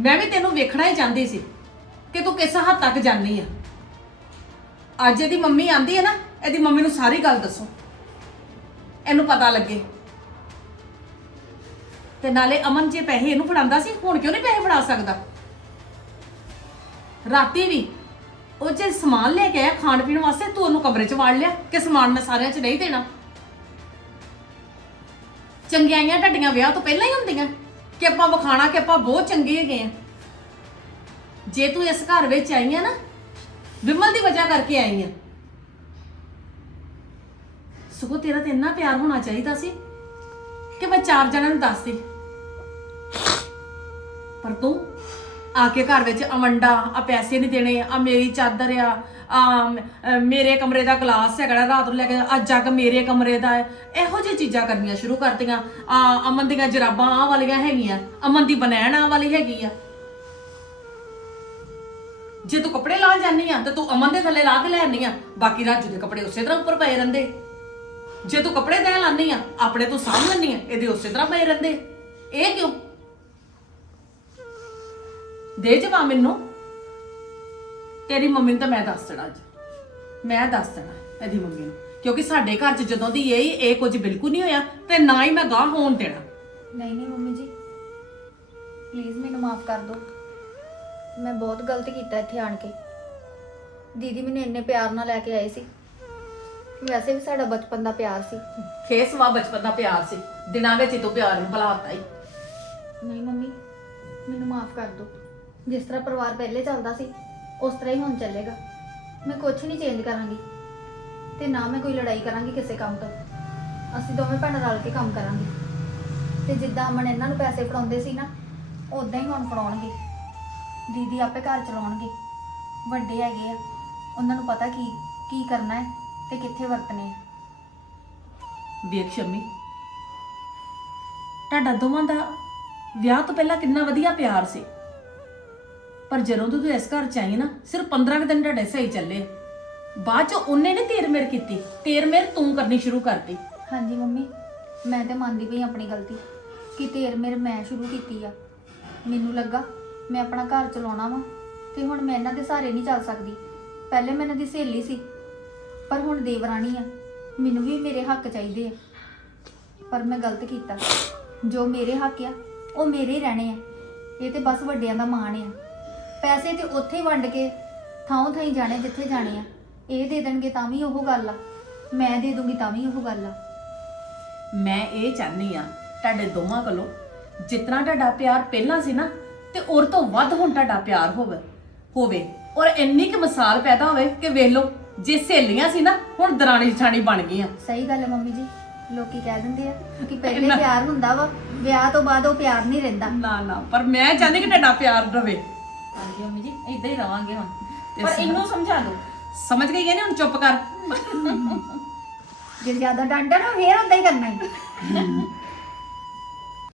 ਮੈਂ ਵੀ ਤੈਨੂੰ ਵੇਖਣਾ ਹੀ ਚਾਹੁੰਦੀ ਸੀ ਕਿ ਤੂੰ ਕਿਸ ਹੱਦ ਤੱਕ ਜਾਂਦੀ ਆ। ਅੱਜ ਇਹਦੀ ਮੰਮੀ ਆਂਦੀ ਹੈ ਨਾ, ਇਹਦੀ ਮੰਮੀ ਨੂੰ ਸਾਰੀ ਗੱਲ ਦੱਸੋ। ਇਹਨੂੰ ਪਤਾ ਲੱਗੇ। ਤੇ ਨਾਲੇ ਅਮਨ ਜੇ ਪੈਸੇ ਇਹਨੂੰ ਫੜਾਉਂਦਾ ਸੀ, ਹੁਣ ਕਿਉਂ ਨਹੀਂ ਪੈਸੇ ਫੜਾ ਸਕਦਾ? ਰਾਤੀ ਵੀ ਉਹ ਜੇ ਸਮਾਨ ਲੈ ਕੇ ਆਇਆ ਖਾਣ ਪੀਣ ਵਾਸਤੇ, ਤੂੰ ਉਹਨੂੰ ਕਮਰੇ 'ਚ ਵਾੜ ਲਿਆ ਕਿ ਸਮਾਨ ਮੈਂ ਸਾਰਿਆਂ 'ਚ ਨਹੀਂ ਦੇਣਾ? ਚੰਗਿਆਈਆਂ ਢੱਡੀਆਂ ਵਿਆਹ ਤੋਂ ਪਹਿਲਾਂ ਹੀ ਹੁੰਦੀਆਂ ਕਿ ਆਪਾਂ ਵਿਖਾਣਾ ਕਿ ਆਪਾਂ ਬਹੁਤ ਚੰਗੇ ਹੈਗੇ ਆ। ਜੇ ਤੂੰ ਇਸ ਘਰ ਵਿੱਚ ਆਈ ਆ ਨਾ, ਵਿਮਲ ਦੀ ਵਜ੍ਹਾ ਕਰਕੇ ਆਈ ਆ। ਸਗੋਂ ਤੇਰਾ ਤੇ ਇੰਨਾ ਪਿਆਰ ਹੋਣਾ ਚਾਹੀਦਾ ਸੀ ਕਿ ਮੈਂ ਚਾਰ ਜਣਾਂ ਨੂੰ ਦੱਸਦੀ। ਪਰ ਤੂੰ ਆ ਕੇ ਘਰ ਵਿੱਚ ਅਵੰਡਾ ਆ ਪੈਸੇ ਨਹੀਂ ਦੇਣੇ ਆ ਮੇਰੀ ਚਾਦਰ ਆ ਆ ਮੇਰੇ ਕਮਰੇ ਦਾ ਗਲਾਸ ਹੈਗਾ ਨਾ, ਰਾਤ ਨੂੰ ਲੈ ਕੇ ਆ ਜੱਗ ਮੇਰੇ ਕਮਰੇ ਦਾ ਹੈ। ਇਹੋ ਜਿਹੀ ਚੀਜ਼ਾਂ ਕਰਨੀਆਂ ਸ਼ੁਰੂ ਕਰਤੀਆਂ। ਆ ਅਮਨ ਦੀਆਂ ਜਰਾਬਾਂ ਆ ਵਾਲੀਆਂ ਹੈਗੀਆਂ ਅਮਨ ਦੀ ਬਨੈਣ ਆ ਵਾਲੀ ਹੈਗੀ ਆ। ਜੇ ਤੂੰ ਕੱਪੜੇ ਲਾਣ ਜਾਂਦੀ ਆ ਤਾਂ ਤੂੰ ਅਮਨ ਦੇ ਥੱਲੇ ਲਾ ਕੇ ਲੈ ਆਉਂਦੀ ਆ ਬਾਕੀ ਰਾਜੂ ਦੇ ਕੱਪੜੇ ਉਸੇ ਤਰ੍ਹਾਂ ਉੱਪਰ ਪਏ ਰਹਿੰਦੇ। ਜੇ ਤੂੰ ਕੱਪੜੇ ਦੇ ਲਾਉਂਦੀ ਆ ਆਪਣੇ ਤੂੰ ਸਾਂਭ ਲੈਂਦੀ ਆ ਇਹਦੇ ਉਸੇ ਤਰ੍ਹਾਂ ਪਏ ਰਹਿੰਦੇ। ਇਹ ਕਿਉਂ? ਦੇ ਜਵਾਬ ਮੈਨੂੰ। ਤੇਰੀ ਮੰਮੀ ਨੂੰ ਤਾਂ ਮੈਂ ਦੱਸ ਦੇਣਾ ਅੱਜ। ਮੈਂ ਦੱਸ ਦੇਣਾ ਇਹਦੀ ਮੰਮੀ ਨੂੰ। ਕਿਉਂਕਿ ਸਾਡੇ ਘਰ 'ਚ ਜਦੋਂ ਦੀ ਇਹ ਇਹ ਕੁਝ ਬਿਲਕੁਲ ਨਹੀਂ ਹੋਇਆ ਤੇ ਨਾ ਹੀ ਮੈਂ ਗਾਹ ਹੋਣ ਦੇਣਾ। ਨਹੀਂ ਨਹੀਂ ਮੰਮੀ ਜੀ। ਪਲੀਜ਼ ਮੈਨੂੰ ਮਾਫ ਕਰ ਦਿਓ। ਮੈਂ ਬਹੁਤ ਗਲਤ ਕੀਤਾ ਇੱਥੇ ਆਣ ਕੇ। ਦੀਦੀ ਮੈਨੂੰ ਇੰਨੇ ਪਿਆਰ ਨਾਲ ਲੈ ਕੇ ਆਏ ਸੀ। ਵੈਸੇ ਵੀ ਸਾਡਾ ਬਚਪਨ ਦਾ ਪਿਆਰ ਸੀ। ਖੇਸਵਾ ਬਚਪਨ ਦਾ ਪਿਆਰ ਸੀ। ਦਿਨਾਂ ਵਿੱਚ ਹੀ ਤੂੰ ਪਿਆਰ ਨੂੰ ਭੁਲਾਤਾ ਹੀ ਨਹੀਂ ਮੰਮੀ ਮੈਨੂੰ ਮਾਫ ਕਰ ਦਿਓ। ਜਿਸ ਤਰ੍ਹਾਂ ਪਰਿਵਾਰ ਪਹਿਲੇ ਚੱਲਦਾ ਸੀ, ਉਸ ਤਰ੍ਹਾਂ ਹੀ ਹੁਣ ਚੱਲੇਗਾ। ਮੈਂ ਕੁਝ ਨਹੀਂ ਚੇਂਜ ਕਰਾਂਗੀ ਤੇ ਨਾ ਮੈਂ ਕੋਈ ਲੜਾਈ ਕਰਾਂਗੀ ਕਿਸੇ ਕੰਮ ਤੋਂ। ਅਸੀਂ ਦੋਵੇਂ ਭੈਣਾਂ ਰਲ ਕੇ ਕੰਮ ਕਰਾਂਗੇ। ਤੇ ਜਿੱਦਾਂ ਅਮਨ ਇਹਨਾਂ ਨੂੰ ਪੈਸੇ ਫੜਾਉਂਦੇ ਸੀ ਨਾ ਉਦਾਂ ਹੀ ਹੁਣ ਫੜਾਉਣਗੇ। ਦੀਦੀ ਆਪੇ ਘਰ ਚਲਾਉਣਗੇ। ਵੱਡੇ ਹੈਗੇ ਆ, ਉਹਨਾਂ ਨੂੰ ਪਤਾ ਕੀ ਕੀ ਕਰਨਾ ਹੈ ਤੇ ਕਿੱਥੇ ਵਰਤਣੇ ਆ। ਵੇਖ ਸ਼ਮੀ, ਤੁਹਾਡਾ ਦੋਵਾਂ ਦਾ ਵਿਆਹ ਤੋਂ ਪਹਿਲਾਂ ਕਿੰਨਾ ਵਧੀਆ ਪਿਆਰ ਸੀ। ਪਰ ਜਦੋਂ ਤੋਂ ਤੂੰ ਇਸ ਘਰ ਚ ਆਈ ਨਾ, ਸਿਰਫ 15 ਕੁ ਦਿਨ ਤੁਹਾਡੇ ਸਹੀ ਚੱਲੇ। ਬਾਅਦ ਚ ਉਹਨੇ ਨੇ ਤੇਰ ਮੇਰ ਕੀਤੀ। ਤੇਰ ਮੇਰ ਤੂੰ ਕਰਨੀ ਸ਼ੁਰੂ ਕਰਤੀ। ਹਾਂਜੀ ਮੰਮੀ, ਮੈਂ ਤੇ ਮੰਨਦੀ ਪਈ ਆਪਣੀ ਗਲਤੀ, ਕਿ ਤੇਰ ਮੇਰੇ ਮੈਂ ਸ਼ੁਰੂ ਕੀਤੀ ਆ। ਮੈਨੂੰ ਲੱਗਾ ਮੈਂ ਆਪਣਾ ਘਰ ਚਲਾਉਣਾ ਵਾ, ਤੇ ਹੁਣ ਮੈਂ ਇਹਨਾਂ ਦੇ ਸਹਾਰੇ ਨਹੀਂ ਚੱਲ ਸਕਦੀ। ਪਹਿਲੇ ਮੈਂ ਇਹਨਾਂ ਦੀ ਸਹੇਲੀ ਸੀ, ਪਰ ਹੁਣ ਦੇਵਰਾਣੀ ਆ। ਮੈਨੂੰ ਵੀ ਮੇਰੇ ਹੱਕ ਚਾਹੀਦੇ ਆ। ਪਰ ਮੈਂ ਗਲਤ ਕੀਤਾ। ਜੋ ਮੇਰੇ ਹੱਕ ਆ, ਉਹ ਮੇਰੇ ਹੀ ਰਹਿਣੇ ਆ। ਇਹ ਤੇ ਬਸ ਵੱਡਿਆਂ ਦਾ ਮਾਣ ਆ। ਪੈਸੇ ਤੇ ਉੱਥੇ ਹੀ ਵੰਡ ਕੇ ਥਾਂ ਥਾਂ ਜਾਣੇ ਜਿੱਥੇ ਜਾਣੇ ਆ। ਇਹ ਦੇ ਦੇਣਗੇ ਤਾਂ ਵੀ ਉਹ ਗੱਲ ਆ। ਮੈਂ ਦੇ ਦੂੰਗੀ ਤਾਂ ਵੀ ਉਹ ਗੱਲ ਆ। ਮੈਂ ਇਹ ਚਾਹਨੀ ਆ ਤੁਹਾਡੇ ਦੋਵਾਂ ਕੋਲੋਂ ਜਿਤਨਾ ਤੁਹਾਡਾ ਪਿਆਰ ਪਹਿਲਾਂ ਸੀ ਨਾ ਤੇ ਔਰ ਤੋਂ ਵੱਧ ਹੁਣ ਤੁਹਾਡਾ ਪਿਆਰ ਹੋਵੇ ਹੋਵੇ। ਔਰ ਇੰਨੀ ਕਿ ਮਿਸਾਲ ਪੈਦਾ ਹੋਵੇ ਕਿ ਵੇਖ ਲਓ ਜੇ ਸਹੇਲੀਆਂ ਸੀ ਨਾ ਹੁਣ ਦਰਾਣੀ ਜਠਾਣੀ ਬਣ ਗਈਆਂ। ਸਹੀ ਗੱਲ ਹੈ ਮੰਮੀ ਜੀ ਲੋਕੀ ਕਹਿ ਦਿੰਦੇ ਆ ਕਿ ਪਹਿਲੇ ਪਿਆਰ ਹੁੰਦਾ ਵਾ ਵਿਆਹ ਤੋਂ ਬਾਅਦ ਉਹ ਪਿਆਰ ਨਹੀਂ ਰਹਿੰਦਾ। ਨਾ ਨਾ ਪਰ ਮੈਂ ਚਾਹੁੰਦੀ ਕਿ ਤੁਹਾਡਾ ਪਿਆਰ ਰਵੇ। ਹਾਂਜੀ ਮੰਮੀ ਜੀ ਇਦਾਂ ਹੀ ਰਵਾਂਗੇ ਹੁਣ। ਤੇ ਪਰ ਸਮ- ਇਹਨੂੰ ਸਮਝਾ ਦਿਓ। ਸਮਝ ਗਈ ਹੈ ਨਾ ਹੁਣ ਚੁੱਪ ਕਰ। ਜੇ ਜ਼ਿਆਦਾ ਡਾਂਟਾ ਨਾ ਫੇਰ ਉਦਾਂ ਹੀ ਕਰਨਾ ਹੈ।